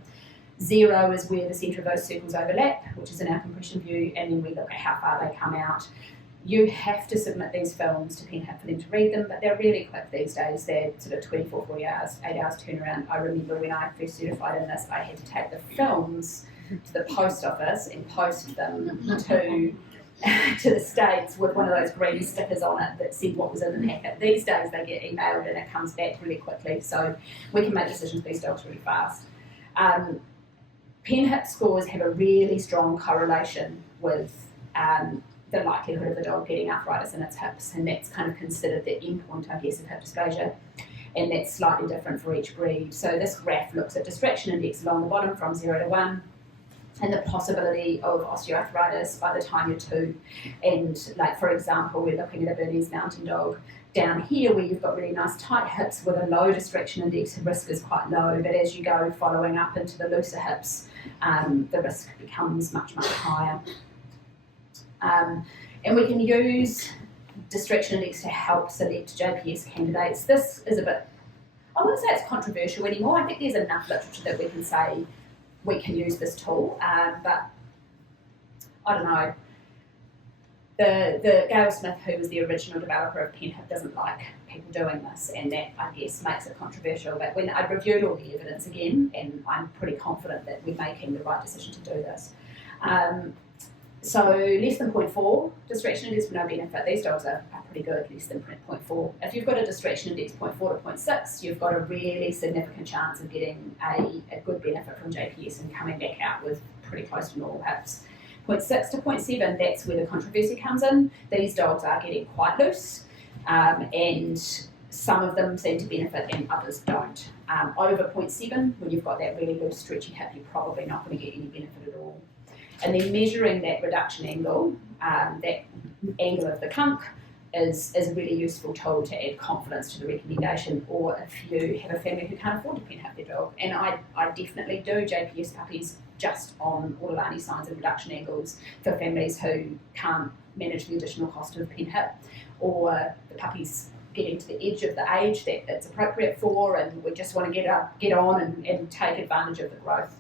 0 is where the centre of those circles overlap, which is in our compression view, and then we look at how far they come out. You have to submit these films to PenHip for them to read them, but they're really quick these days. They're sort of 24, 40 hours, 8 hours turnaround. I remember when I first certified in this, I had to take the films to the post office and post them to the States with one of those green stickers on it that said what was in the packet. These days they get emailed and it comes back really quickly, so we can make decisions for these dogs really fast. PenHip scores have a really strong correlation with the likelihood of the dog getting arthritis in its hips, and that's kind of considered the endpoint, I guess, of hip dysplasia, and that's slightly different for each breed. So this graph looks at distraction index along the bottom from 0 to 1, and the possibility of osteoarthritis by the time you're 2. And like, for example, we're looking at a Bernese Mountain Dog down here where you've got really nice tight hips with a low distraction index, the risk is quite low, but as you go following up into the looser hips, the risk becomes much, much higher. And we can use distraction index to help select JPS candidates. This is a bit, I wouldn't say it's controversial anymore. I think there's enough literature that we can say we can use this tool, but I don't know. The Gail Smith, who was the original developer of PenHip, doesn't like people doing this, and that, I guess, makes it controversial. But when I reviewed all the evidence again, and I'm pretty confident that we're making the right decision to do this. So less than 0.4 distraction index with no benefit. These dogs are pretty good, less than 0.4. If you've got a distraction index 0.4 to 0.6, you've got a really significant chance of getting a good benefit from JPS and coming back out with pretty close to normal hips. 0.6 to 0.7, that's where the controversy comes in. These dogs are getting quite loose, and some of them seem to benefit and others don't. Over 0.7, when you've got that really loose, stretchy hip, you're probably not going to get any benefit at all. And then measuring that reduction angle, that angle of the conch, is a really useful tool to add confidence to the recommendation, or if you have a family who can't afford to PenHip their dog. And I definitely do JPS puppies just on Ortolani signs and reduction angles for families who can't manage the additional cost of PenHip, or the puppies getting to the edge of the age that it's appropriate for, and we just want to get on and take advantage of the growth.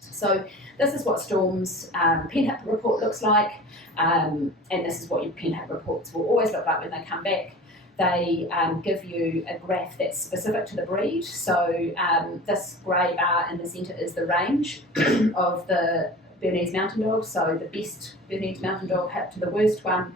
So this is what Storm's PenHip report looks like, and this is what your PenHip reports will always look like when they come back. They give you a graph that's specific to the breed. So this grey bar in the centre is the range of the Bernese Mountain Dog, so the best Bernese Mountain Dog hip to the worst one.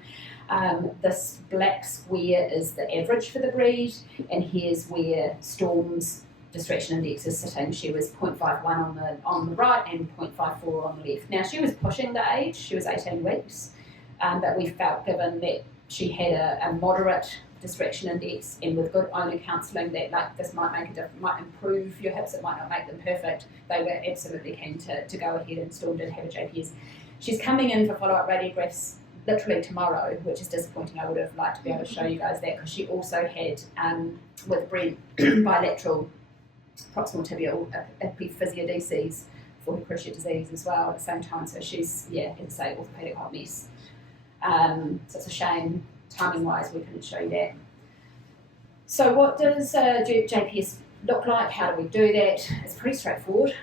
This black square is the average for the breed, and here's where Storm's distraction index is sitting. She was 0.51 on the right and 0.54 on the left. Now, she was pushing the age, she was 18 weeks, but we felt, given that she had a moderate distraction index and with good owner counselling, that like this might make a difference, might improve your hips, it might not make them perfect. They were absolutely keen to go ahead, and Storm did have a JPS. She's coming in for follow-up radiographs literally tomorrow, which is disappointing. I would have liked to be able to show you guys that, because she also had, with Brent, bilateral proximal tibial epiphysiodisease for her cruciate disease as well at the same time. So she's, yeah, as I say, orthopaedic hot mess. So it's a shame, timing-wise, we couldn't show you that. So what does JPS look like? How do we do that? It's pretty straightforward.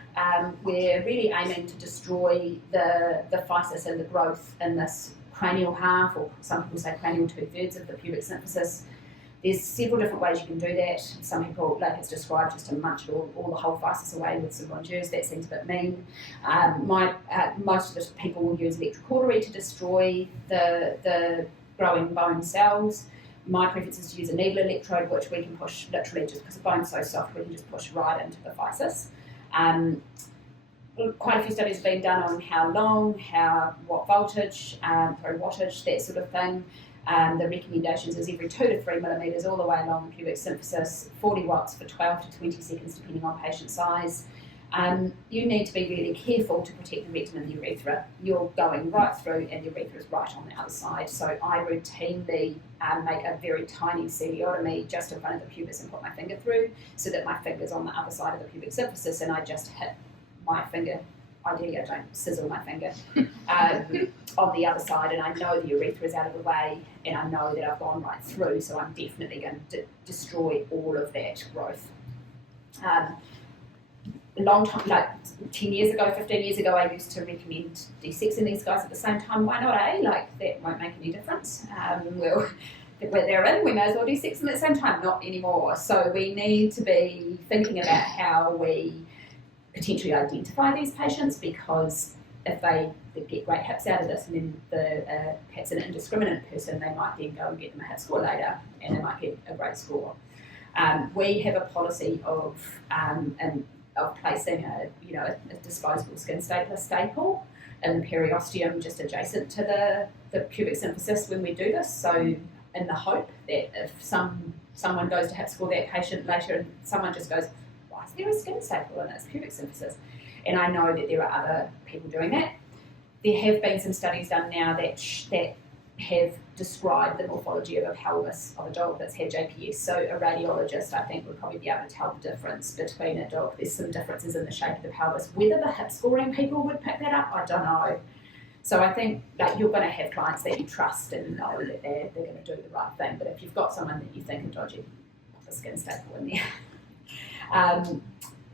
We're really aiming to destroy the physis and the growth in this cranial half, or some people say cranial 2/3 of the pubic symphysis. There's several different ways you can do that. Some people, like it's described, just to munch all the whole physis away with some rongeurs. That seems a bit mean. Most of the people will use electrocautery to destroy the growing bone cells. My preference is to use a needle electrode, which we can push literally, just because the bone's so soft, we can just push right into the physis. Quite a few studies have been done on how long, what voltage, wattage, that sort of thing. The recommendations is every 2 to 3 millimetres all the way along the pubic symphysis, 40 watts for 12 to 20 seconds depending on patient size. You need to be really careful to protect the rectum and the urethra. You're going right through and the urethra is right on the other side. So I routinely make a very tiny celiotomy just in front of the pubis and put my finger through, so that my finger's on the other side of the pubic symphysis and I just hit my finger. Ideally, I don't sizzle my finger on the other side, and I know the urethra is out of the way, and I know that I've gone right through, so I'm definitely going to destroy all of that growth. a long time, like 10 years ago, 15 years ago, I used to recommend de-sexing these guys at the same time. Why not, eh? Like, that won't make any difference. Well, where they're in, we may as well de-sex them at the same time. Not anymore. So we need to be thinking about how we potentially identify these patients, because if they get great hips out of this, and then perhaps an indiscriminate person, they might then go and get them a hip score later, and they might get a great score. We have a policy of placing a disposable skin stapler staple in the periosteum just adjacent to the pubic symphysis when we do this. So in the hope that if someone goes to hip score that patient later and someone just goes, why is there a skin staple in its pubic symphysis? And I know that there are other people doing that. There have been some studies done now that have described the morphology of a pelvis of a dog that's had JPS. So a radiologist, I think, would probably be able to tell the difference between a dog. There's some differences in the shape of the pelvis. Whether the hip scoring people would pick that up, I don't know. So I think that you're going to have clients that you trust and know that they're going to do the right thing. But if you've got someone that you think are dodgy, put a skin staple in there.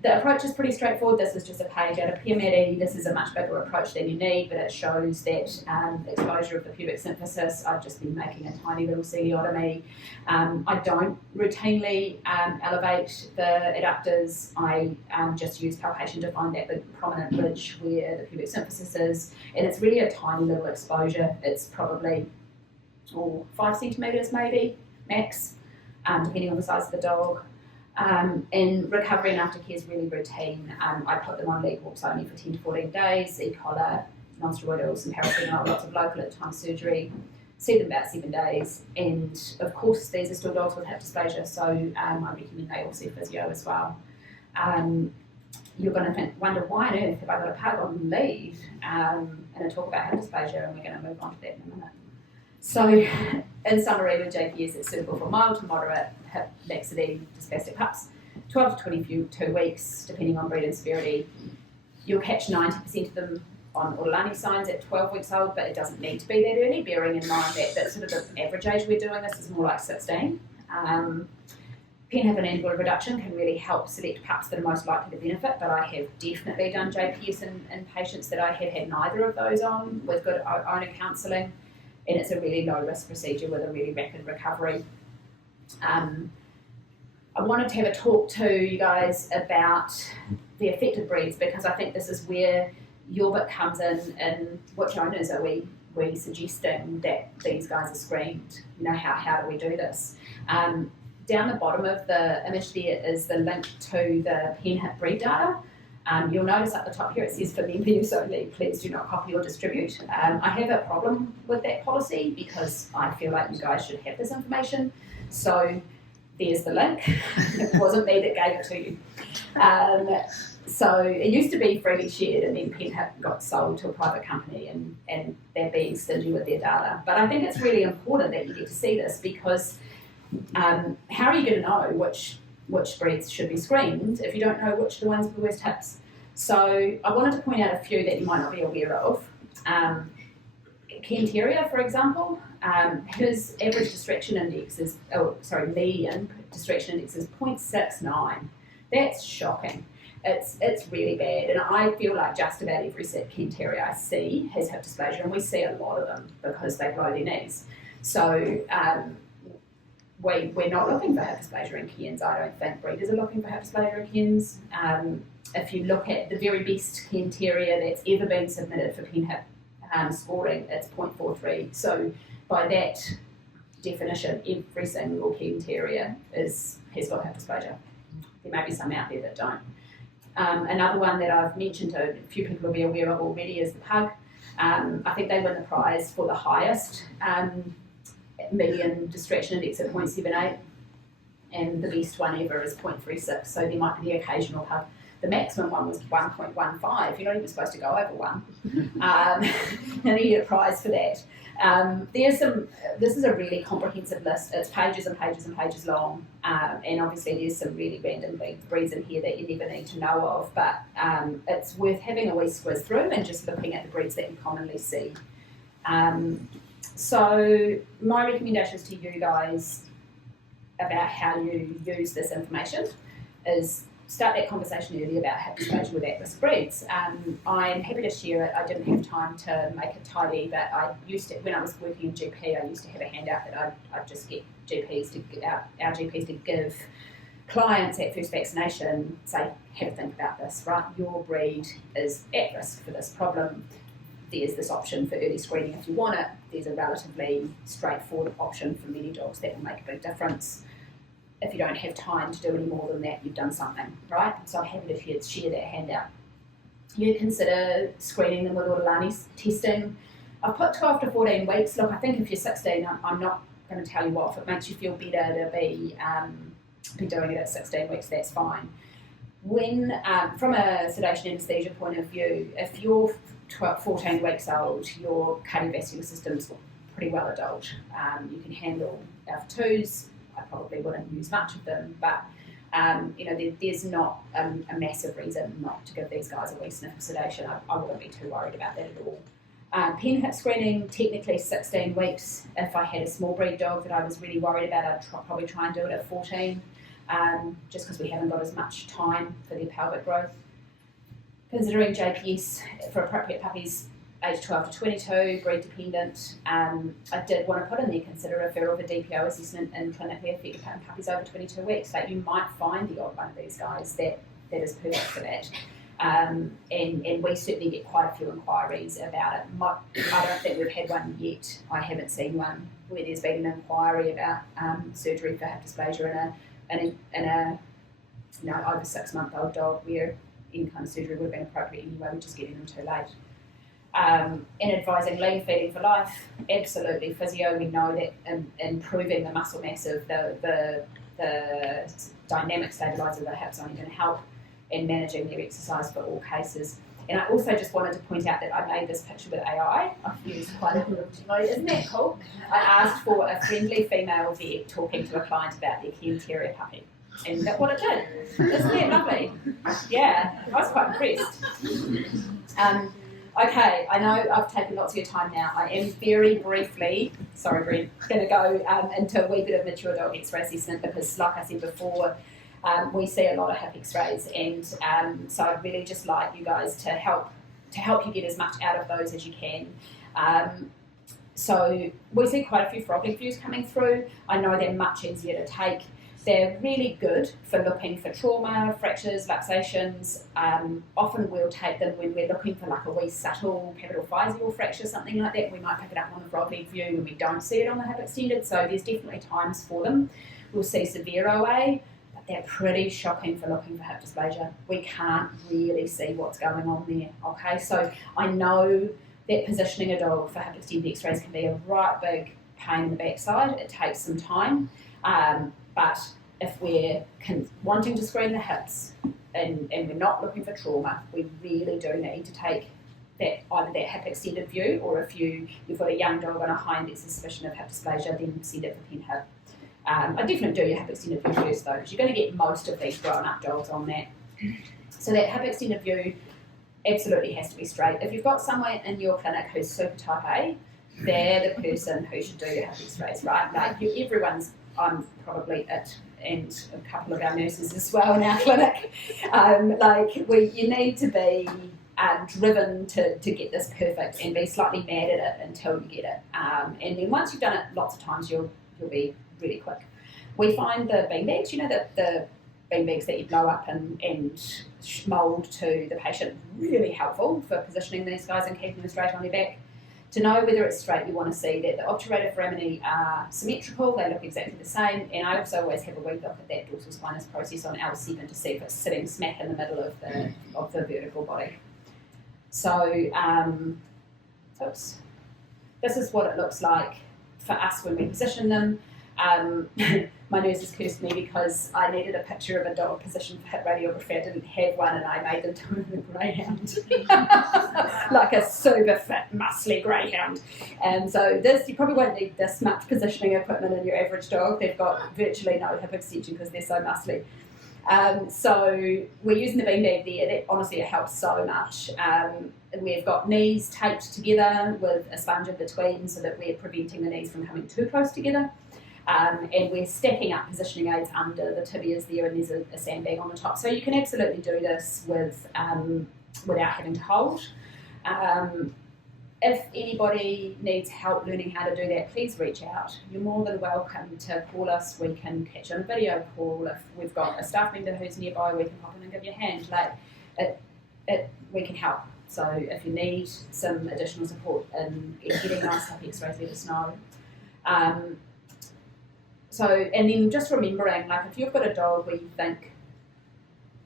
The approach is pretty straightforward. This is just a page out of PMED. This is a much bigger approach than you need, but it shows that exposure of the pubic symphysis. I've just been making a tiny little celiotomy. I don't routinely elevate the adductors. I just use palpation to find that big prominent ridge where the pubic symphysis is, and it's really a tiny little exposure. It's probably 5 centimetres maybe, max, depending on the size of the dog. And recovery and aftercare is really routine. I put them on lead walks only for 10 to 14 days, e-collar, non-steroidal, some paracetamol, lots of local at the time surgery, see them about 7 days. And of course, these are still dogs with hip dysplasia, so I recommend they all see physio as well. You're going to wonder, why on earth have I got a pug on lead and I talk about hip dysplasia, and we're going to move on to that in a minute. So, in summary, with JPS, it's suitable for mild to moderate hip laxity dysplastic pups, 12 to 22 weeks, depending on breed and severity. You'll catch 90% of them on Ortolani signs at 12 weeks old, but it doesn't need to be that early, bearing in mind that that's sort of the average age we're doing this is more like 16. Pen hip and angular reduction can really help select pups that are most likely to benefit, but I have definitely done JPS in patients that I have had neither of those on with good owner counselling. And it's a really low-risk procedure with a really rapid recovery. I wanted to have a talk to you guys about the affected breeds, because I think this is where your bit comes in which owners are we suggesting that these guys are screened? How do we do this? Down the bottom of the image there is the link to the pen hip breed data. You'll notice at the top here it says for member use only, please do not copy or distribute. I have a problem with that policy because I feel like you guys should have this information. So there's the link. It wasn't me that gave it to you. So it used to be freely shared, and then Pen Hip got sold to a private company, and they're being stingy with their data. But I think it's really important that you get to see this, because how are you going to know which breeds should be screened if you don't know which are the ones with the worst hips? So I wanted to point out a few that you might not be aware of. Ken Terrier, for example, his average distraction index is, median distraction index is 0.69. That's shocking. It's really bad, and I feel like just about every Ken Terrier I see has hip dysplasia, and we see a lot of them because they blow their knees. So we're not looking for hip dysplasia in Kens. I don't think breeders are looking for hip dysplasia in Kens. If you look at the very best Ken Terrier that's ever been submitted for pen hip scoring, it's 0.43. So by that definition, every single Ken Terrier has got hip dysplasia. There may be some out there that don't. Another one that I've mentioned a few people will be aware of already is the pug. I think they win the prize for the highest median distraction index at 0.78, and the best one ever is 0.36, so there might be the occasional pug. The maximum one was 1.15. You're not even supposed to go over 1. And you get a prize for that. This is a really comprehensive list. It's pages and pages and pages long, and obviously there's some really random breeds in here that you never need to know of, but it's worth having a wee squiz through and just looking at the breeds that you commonly see. So my recommendations to you guys about how you use this information is start that conversation early about hip dysplasia with at-risk breeds. I'm happy to share it. I didn't have time to make it tidy, but I used to, when I was working in GP, I used to have a handout that I'd just get our GPs to give clients at first vaccination, say, have a think about this, right? Your breed is at risk for this problem. There's this option for early screening if you want it. There's a relatively straightforward option for many dogs that will make a big difference. If you don't have time to do any more than that, you've done something, right? So I'm happy to share that handout. You consider screening them with Ortolani testing. I've put 12 to 14 weeks. Look, I think if you're 16, I'm not going to tell you what. If it makes you feel better to be doing it at 16 weeks, that's fine. When, from a sedation anesthesia point of view, if you're 14 weeks old, your cardiovascular system's pretty well adult. You can handle alpha 2s. I probably wouldn't use much of them, but there's not a massive reason not to give these guys a wee sniff of sedation. I wouldn't be too worried about that at all. Pen hip screening, technically 16 weeks. If I had a small breed dog that I was really worried about, I'd probably try and do it at 14, just because we haven't got as much time for their pelvic growth. Considering JPS for appropriate puppies, age 12 to 22, breed dependent. I did want to put in there, consider referral for DPO assessment in clinically affected puppies over 22 weeks. Like, you might find the odd one of these guys that is perfect for that. And we certainly get quite a few inquiries about it. I don't think we've had one yet. I haven't seen one where there's been an inquiry about surgery for hip dysplasia in a over 6-month-old dog where any kind of surgery would have been appropriate anyway. We're just getting them too late. In advising lean feeding for life, absolutely physio. We know that improving the muscle mass of the dynamic stabiliser of the hips only going to help in managing their exercise for all cases. And I also just wanted to point out that I made this picture with AI. I've used quite a bit of isn't that cool? I asked for a friendly female vet talking to a client about their Ken Terrier puppy. And that's what it did. Isn't that lovely? Yeah, I was quite impressed. Okay, I know I've taken lots of your time now. I am very briefly, sorry Brent, going to go into a wee bit of mature dog X-ray assessment because, like I said before, we see a lot of hip X-rays, and so I'd really just like you guys to help you get as much out of those as you can. So we see quite a few frog leg views coming through. I know they're much easier to take. They're really good for looking for trauma, fractures, luxations. Often we'll take them when we're looking for like a wee subtle pepatophyseal fracture, something like that. We might pick it up on the frog leg view when we don't see it on the hip extended, so there's definitely times for them. We'll see severe OA, but they're pretty shocking for looking for hip dysplasia. We can't really see what's going on there, okay? So I know that positioning a dog for hip extended X-rays can be a right big pain in the backside. It takes some time. But if we're wanting to screen the hips and we're not looking for trauma, we really do need to take either that hip extended view, or if you've got a young dog on a high index suspicion of hip dysplasia, then send it for pen hip. I definitely do your hip extended view first though, because you're going to get most of these grown up dogs on that. So that hip extended view absolutely has to be straight. If you've got someone in your clinic who's super type A, they're the person who should do your hip X-rays, right? Like everyone's, I'm probably it, and a couple of our nurses as well in our clinic. You need to be driven to get this perfect and be slightly mad at it until you get it. And then once you've done it lots of times, you'll be really quick. We find the beanbags, the beanbags that you blow up and mould to the patient, really helpful for positioning these guys and keeping them straight on their back. To know whether it's straight, you want to see that the obturator foramini are symmetrical, they look exactly the same, and I also always have a wee look at that dorsal spinous process on L7 to see if it's sitting smack in the middle of the vertical body. So, this is what it looks like for us when we position them. My nurses cursed me because I needed a picture of a dog positioned for hip radiography. I didn't have one, and I made them do it in a greyhound, like a super fit, muscly greyhound. And so you probably won't need this much positioning equipment in your average dog. They've got virtually no hip extension because they're so muscly. So we're using the beanbag there. That, honestly, it helps so much. We've got knees taped together with a sponge in between so that we're preventing the knees from coming too close together. And we're stacking up positioning aids under the tibias there, and there's a sandbag on the top. So you can absolutely do this without having to hold. If anybody needs help learning how to do that, please reach out. You're more than welcome to call us. We can catch on a video call. If we've got a staff member who's nearby, we can hop in and give you a hand. We can help. So if you need some additional support in getting nice happy X-rays, let us know. And then just remembering, if you've got a dog where you think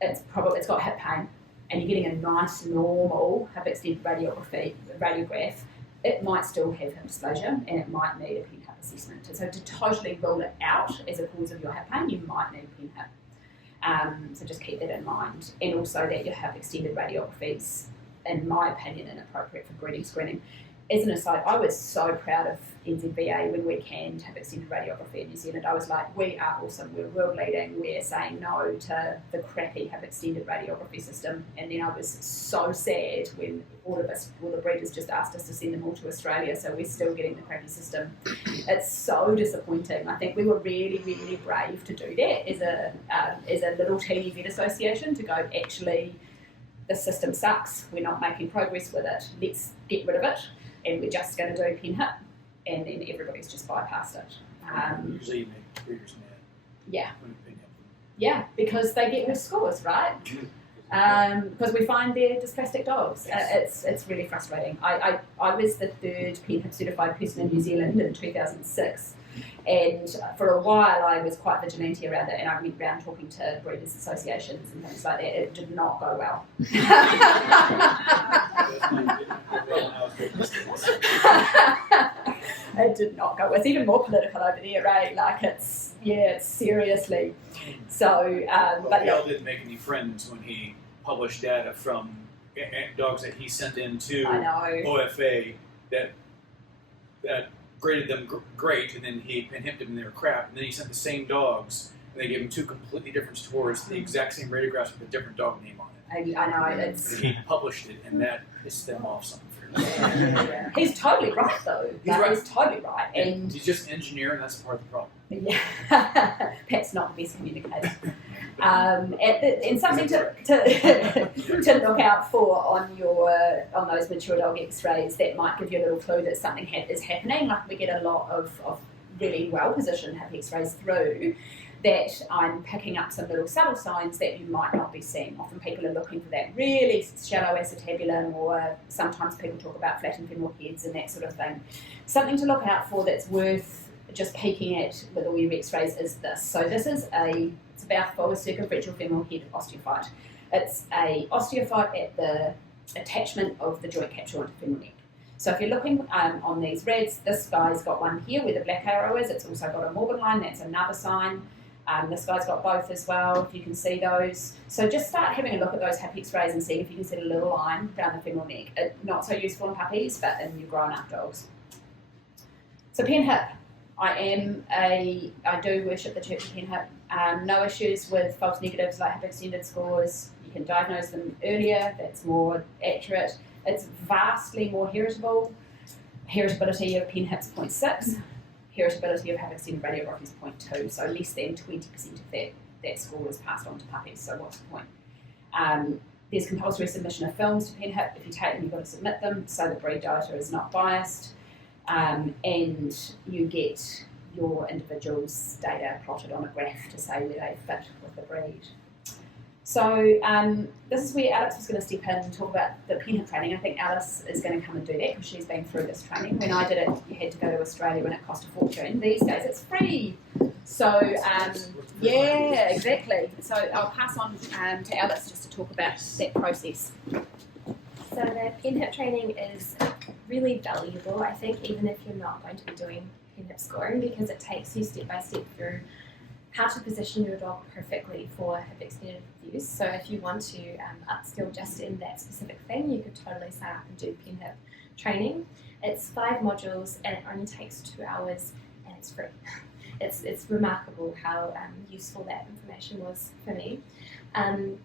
it's got hip pain, and you're getting a nice normal hip extended radiograph, it might still have hip dysplasia and it might need a pen hip assessment. So to totally rule it out as a cause of your hip pain, you might need pen hip. So just keep that in mind. And also that your hip extended radiographies, in my opinion, inappropriate for breeding screening. As an aside, I was so proud of NZVA when we canned hip extended radiography in New Zealand. I was like, we are awesome, we're world leading, we're saying no to the crappy hip extended radiography system. And then I was so sad when all the breeders just asked us to send them all to Australia, so we're still getting the crappy system. It's so disappointing. I think we were really, really brave to do that as a little teeny vet association, to go, actually, the system sucks, we're not making progress with it, let's get rid of it, and we're just going to do pen hip, and then everybody's just bypassed it. Usually you make breeders mad. Yeah. When you pen hip. Yeah, because they get worse scores, right? Because we find they're dysplastic dogs. It's really frustrating. I was the third pen hip certified person in New Zealand in 2006. And for a while I was quite vigilante around it, and I went around talking to breeders associations and things like that. It did not go well. It did not go well. It's even more political over there, right? It's seriously. So, but Gail didn't make any friends when he published data from dogs that he sent into OFA that graded them great, and then he pen-hipped them and they were crap, and then he sent the same dogs and they gave him 2 completely different scores, the exact same radiographs with a different dog name on it. I know, it's... And he published it, and that pissed them off something. He's totally right, though. He's totally right. And he's just an engineer, and that's part of the problem. Yeah, Pat's not the best communicator. And something to look out for on those mature dog X-rays that might give you a little clue that something is happening. Like, we get a lot of really well positioned hip X-rays through that I'm picking up some little subtle signs that you might not be seeing. Often people are looking for that really shallow acetabulum, or sometimes people talk about flattened femoral heads and that sort of thing. Something to look out for that's worth just peeking at with all your X-rays is this. So this is it's about a circumferential femoral head osteophyte. It's a osteophyte at the attachment of the joint capsule into femoral neck. So if you're looking on these reds, this guy's got one here where the black arrow is. It's also got a Morgan line, that's another sign. This guy's got both as well, if you can see those. So just start having a look at those hip X-rays and see if you can see a little line down the femoral neck. Not so useful in puppies, but in your grown-up dogs. So pen hip. I do worship the Church of Pen Hip. No issues with false negatives like hip extended scores. You can diagnose them earlier, that's more accurate. It's vastly more heritable. Heritability of pen hips 0.6. Heritability of hip extended radiography is 0.2, so less than 20% of that score is passed on to puppies, so what's the point? There's compulsory submission of films to pen hip. If you take them, you've got to submit them so the breed data is not biased. And you get your individual's data plotted on a graph to say where they fit with the breed. So this is where Alice was going to step in and talk about the pen hip training. I think Alice is going to come and do that because she's been through this training. When I did it, you had to go to Australia when it cost a fortune. These days it's free. So yeah, exactly. So I'll pass on to Alice just to talk about that process. So the pen hip training is really valuable, I think, even if you're not going to be doing pen hip scoring, because it takes you step by step through how to position your dog perfectly for hip extended use. So if you want to upskill just in that specific thing, you could totally sign up and do pen hip training. It's 5 modules and it only takes 2 hours and it's free. It's remarkable how useful that information was for me. And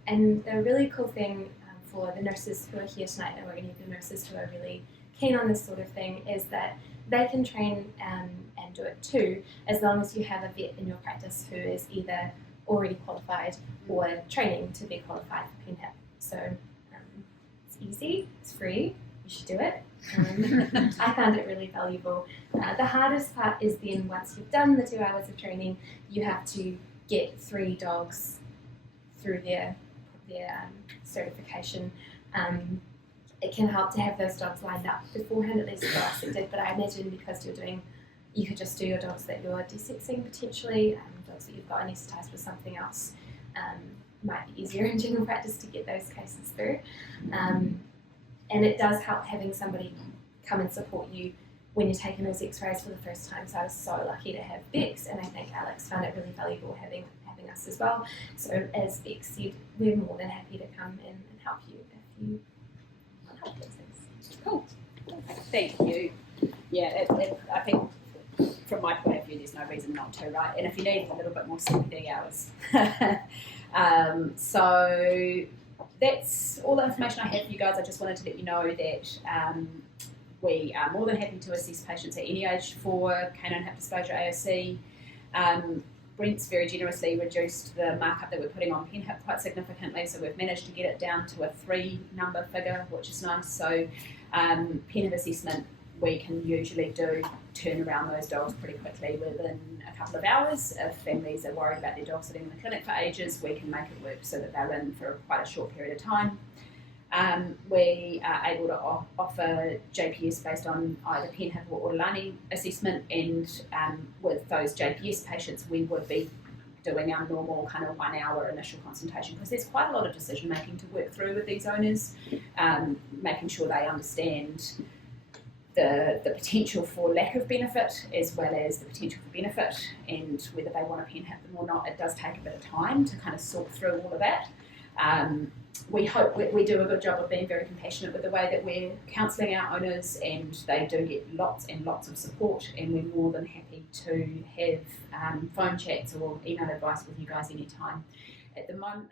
the really cool thing for the nurses who are here tonight, or any of the nurses who are really keen on this sort of thing, is that they can train and do it too, as long as you have a vet in your practice who is either already qualified or training to be qualified for Pen Hip. So it's easy, it's free, you should do it. I found it really valuable. The hardest part is then once you've done the 2 hours of training, you have to get 3 dogs through their certification. It can help to have those dogs lined up beforehand, at least for us it did, but I imagine because you could just do your dogs that you're desexing potentially, dogs that you've got anaesthetised with something else, might be easier in general practice to get those cases through. And it does help having somebody come and support you when you're taking those x-rays for the first time. So I was so lucky to have Bex, and I think Alex found it really valuable having us as well. So as Bex said, we're more than happy to come in and help you if you want help with things. Cool. Thank you. Yeah, I think from my point of view, there's no reason not to, right? And if you need a little bit more CPD hours. So that's all the information I have for you guys. I just wanted to let you know that we are more than happy to assess patients at any age for canine hip dysplasia AOC. Brent's very generously reduced the markup that we're putting on Pen Hip quite significantly, so we've managed to get it down to a 3-number figure, which is nice. So Pen Hip assessment, we can usually turn around those dogs pretty quickly within a couple of hours. If families are worried about their dogs sitting in the clinic for ages, we can make it work so that they're in for quite a short period of time. We are able to offer JPS based on either Pen Hip or Orlani assessment, and with those JPS patients we would be doing our normal kind of 1 hour initial consultation, because there's quite a lot of decision making to work through with these owners, making sure they understand the potential for lack of benefit as well as the potential for benefit, and whether they want to Pen Hip them or not. It does take a bit of time to kind of sort through all of that. We hope we do a good job of being very compassionate with the way that we're counselling our owners, and they do get lots and lots of support, and we're more than happy to have phone chats or email advice with you guys anytime. At the moment,